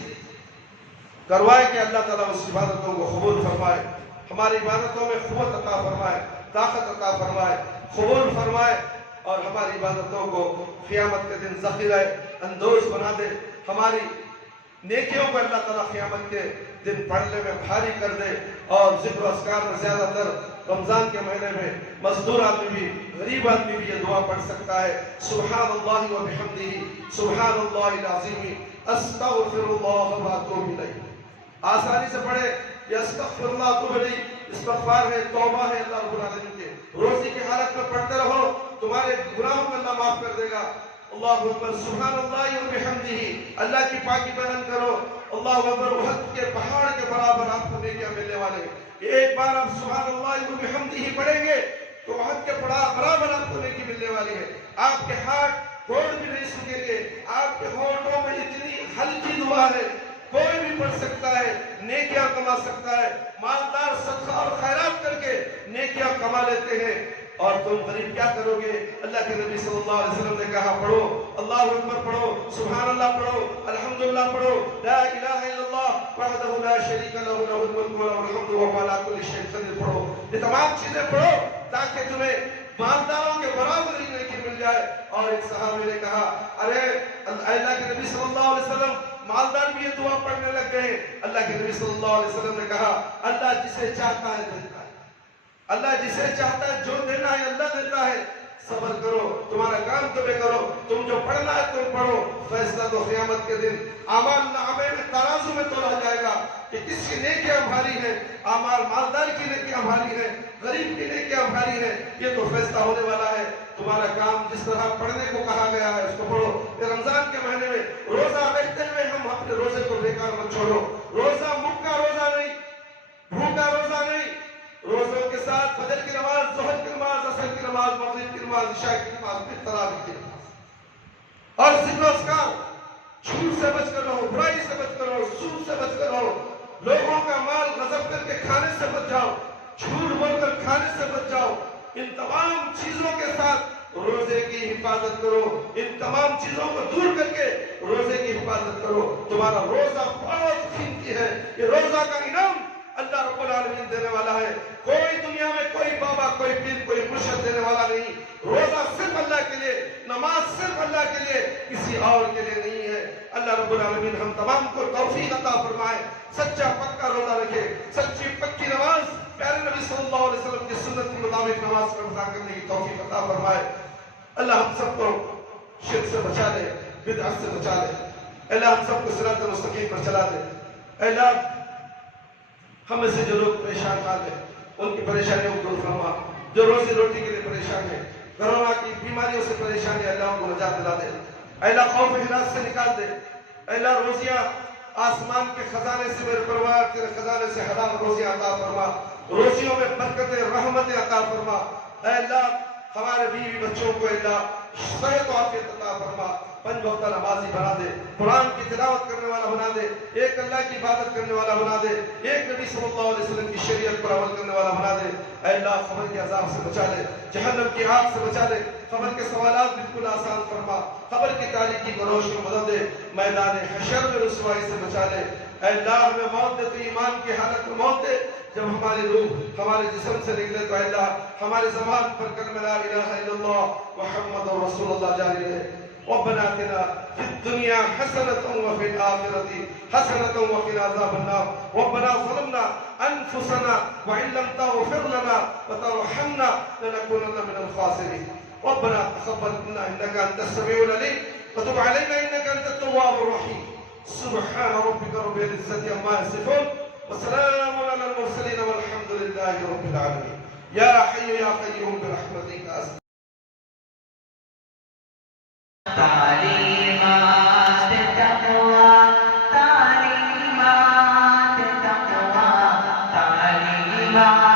کروائے کہ اللہ تعالیٰ اس عبادتوں کو قبول فرمائے، ہماری عبادتوں میں قوت عطا فرمائے، طاقت عطا فرمائے، قبول فرمائے، اور ہماری عبادتوں کو قیامت کے دن ذخیرہ اندوز بنا دے. ہماری نیکیوں کو اللہ تعالیٰ قیامت کے دن پڑھنے میں بھاری کر دے. اور ذکر و اذکار میں زیادہ تر رمضان کے مہینے میں مزدور آدمی بھی، غریب آدمی بھی یہ دعا پڑھ سکتا ہے. سبحان اللہ و بحمدہ، سبحان اللہ العظیم، استغفر اللہ و اتوب الیہ. آسانی سے پڑھے، یہ استغفر اللہ و اتوب الیہ استغفار ہے، توبہ ہے اللہ رب العالمین کے. روزی کی حالت میں پڑھتے رہو، تمہارے گناہوں کو اللہ معاف کر دے گا. اللہ اکبر، سبحان اللہ و بحمدہ، اللہ کی پاکی بیان کرو. اللہ اکبر، احد کے پہاڑ کے برابر آپ کو نیکیاں ملنے والے. ایک بار آپ سبحان اللہ و بحمدہ پڑھیں گے تو احد کے برابر آپ کو نیکی ملنے والی ہے. آپ کے ہاتھ گھوڑ بھی نہیں سکیں گے. آپ کے ہونٹوں میں اتنی ہلکی دعا ہے، کوئی بھی پڑھ سکتا ہے، نیکیاں کما سکتا ہے. مالدار صدقہ اور خیرات کر کے نیکیاں کما لیتے ہیں، اور تم غریب کیا کرو گے؟ اللہ کے نبی صلی اللہ علیہ وسلم نے کہا پڑھو، اللہ اکبر پڑھو، سبحان اللہ پڑھو، الحمدللہ پڑھو، لا الہ الا اللہ وحدہ لا شریک لہ لہ الملک و لہ الحمد وہو علی کل شیء قدیر پڑھو. یہ تمام چیزیں پڑھو تاکہ تمہیں مالداروں کے برابر ہی نیکی مل جائے. اور ایک صحابی نے کہا، ارے اللہ کے نبی صلی اللہ علیہ وسلم، مالدار بھی یہ دعا پڑھنے لگ گئے. اللہ کے نبی صلی اللہ علیہ وسلم نے کہا، اللہ جسے چاہتا ہے دیتا ہے، اللہ جسے چاہتا ہے جو دینا ہے اللہ دیتا ہے. صبر کرو، تمہارا کام تمہیں کرو، تم جو پڑھنا ہے تم پڑھو، فیصلہ تو قیامت کے دن اعمال نامے میں ترازو میں تولا جائے گا کہ کس کی نیکیاں بھاری ہیں، اعمال مالدار کی نیکیاں بھاری ہیں، غریب کی نیکیاں بھاری ہیں، یہ تو فیصلہ ہونے والا ہے۔ تمہارا کام جس طرح پڑھنے کو کہا گیا ہے اس کو پڑھو۔ یہ رمضان کے مہینے میں روزہ رکھتے ہوئے ہم اپنے روزے کو بیکار مت چھوڑو۔ روزہ مکہ روزہ نہیں، بھوکا روزہ نہیں، روزوں کے ساتھ فجر کی نماز، ظہر کی نماز، عصر کی نماز، مغرب کی نماز، عشاء کی نماز، پھر تراویح کی نماز، اور ذکر و اذکار، جھوٹ سے بچ کر رہو، برائی سے بچ کر رہو، سود سے بچ کر رہو، لوگوں کا مال غصب کر کے کھانے سے بچ جاؤ، جھوٹ بول کر کھانے سے بچ جاؤ۔ ان تمام چیزوں کے ساتھ روزے کی حفاظت کرو، ان تمام چیزوں کو دور کر کے روزے کی حفاظت کرو۔ تمہارا روزہ بہت قیمتی ہے، یہ روزہ کا انعام اللہ رب العالمین دینے والا ہے۔ کوئی دنیا میں کوئی بابا، کوئی پیر، کوئی مرشد دینے والا نہیں۔ روزہ صرف اللہ کے لیے، نماز صرف اللہ کے لیے، کسی اور کے لیے نہیں ہے۔ اللہ رب العالمین ہم تمام کو توفیق عطا فرمائے، سچا پکا روزہ رکھے، سچی پکی نماز، پیارے نبی صلی اللہ علیہ وسلم کی سنت کے مطابق نماز کو ادا کرنے کی توفیق عطا فرمائے۔ اللہ ہم سب کو شرک سے بچا دے، بدعت سے بچا دے۔ اللہ ہم سب کو صراط مستقیم پر چلا دے۔ اللہ ہم میں سے جو لوگ پریشان حال ہیں ان کی پریشانیوں کو دور فرما، جو روزی روٹی کے لیے پریشان ہیں، کرونا کی بیماریوں سے پریشان ہے، اللہ ان کو نجات دلا دے۔ اے اللہ خوف ہراس سے نکال دے۔ اے اللہ روزیاں آسمان کے خزانے سے، میرے پروار تیرے خزانے سے حلال روزیاں عطا فرما، روزیوں میں برکتیں رحمتیں عطا فرما۔ اے اللہ ہمارے بیوی بچوں کو اللہ صحت و عافیت عطا فرما، 5 وقت نمازی بنا دے، قرآن کی تلاوت کرنے والا بنا دے، ایک اللہ کی عبادت کرنے والا بنا دے، ایک نبی صلی اللہ علیہ وسلم کی شریعت پر عمل کرنے والا بنا دے۔ اے اللہ قبر کے عذاب سے بچا لے، جہنم کی آگ سے بچا لے، قبر کے سوالات بالکل آسان فرما، قبر کی تاریکی کو روشن بدل دے، میدان حشر میں رسوائی سے بچا لے۔ اے اللہ ہمیں موت دے تو ایمان کی حالت میں موت دے، جب ہماری روح ہمارے جسم سے نکلے تو اے اللہ ہمارے زبان پر کلمہ لا الہ الا اللہ محمد رسول اللہ جاری رہے۔ ربنا آتنا في الدنيا حسنة وفي الآخرة حسنة وقنا عذاب النار ربنا ظلمنا أنفسنا وإن لم تغفر لنا وترحمنا لنكونن من الخاسرين ربنا تقبل منا إنك أنت السميع العليم وتب علينا إنك أنت التواب الرحيم سبحان ربك رب العزة عما يصفون وسلام على المرسلين والحمد لله رب العالمين يا حي يا قيوم برحمتك أستغفر تعلیمات تقوی، تعلیمات تقوی، تعلیمات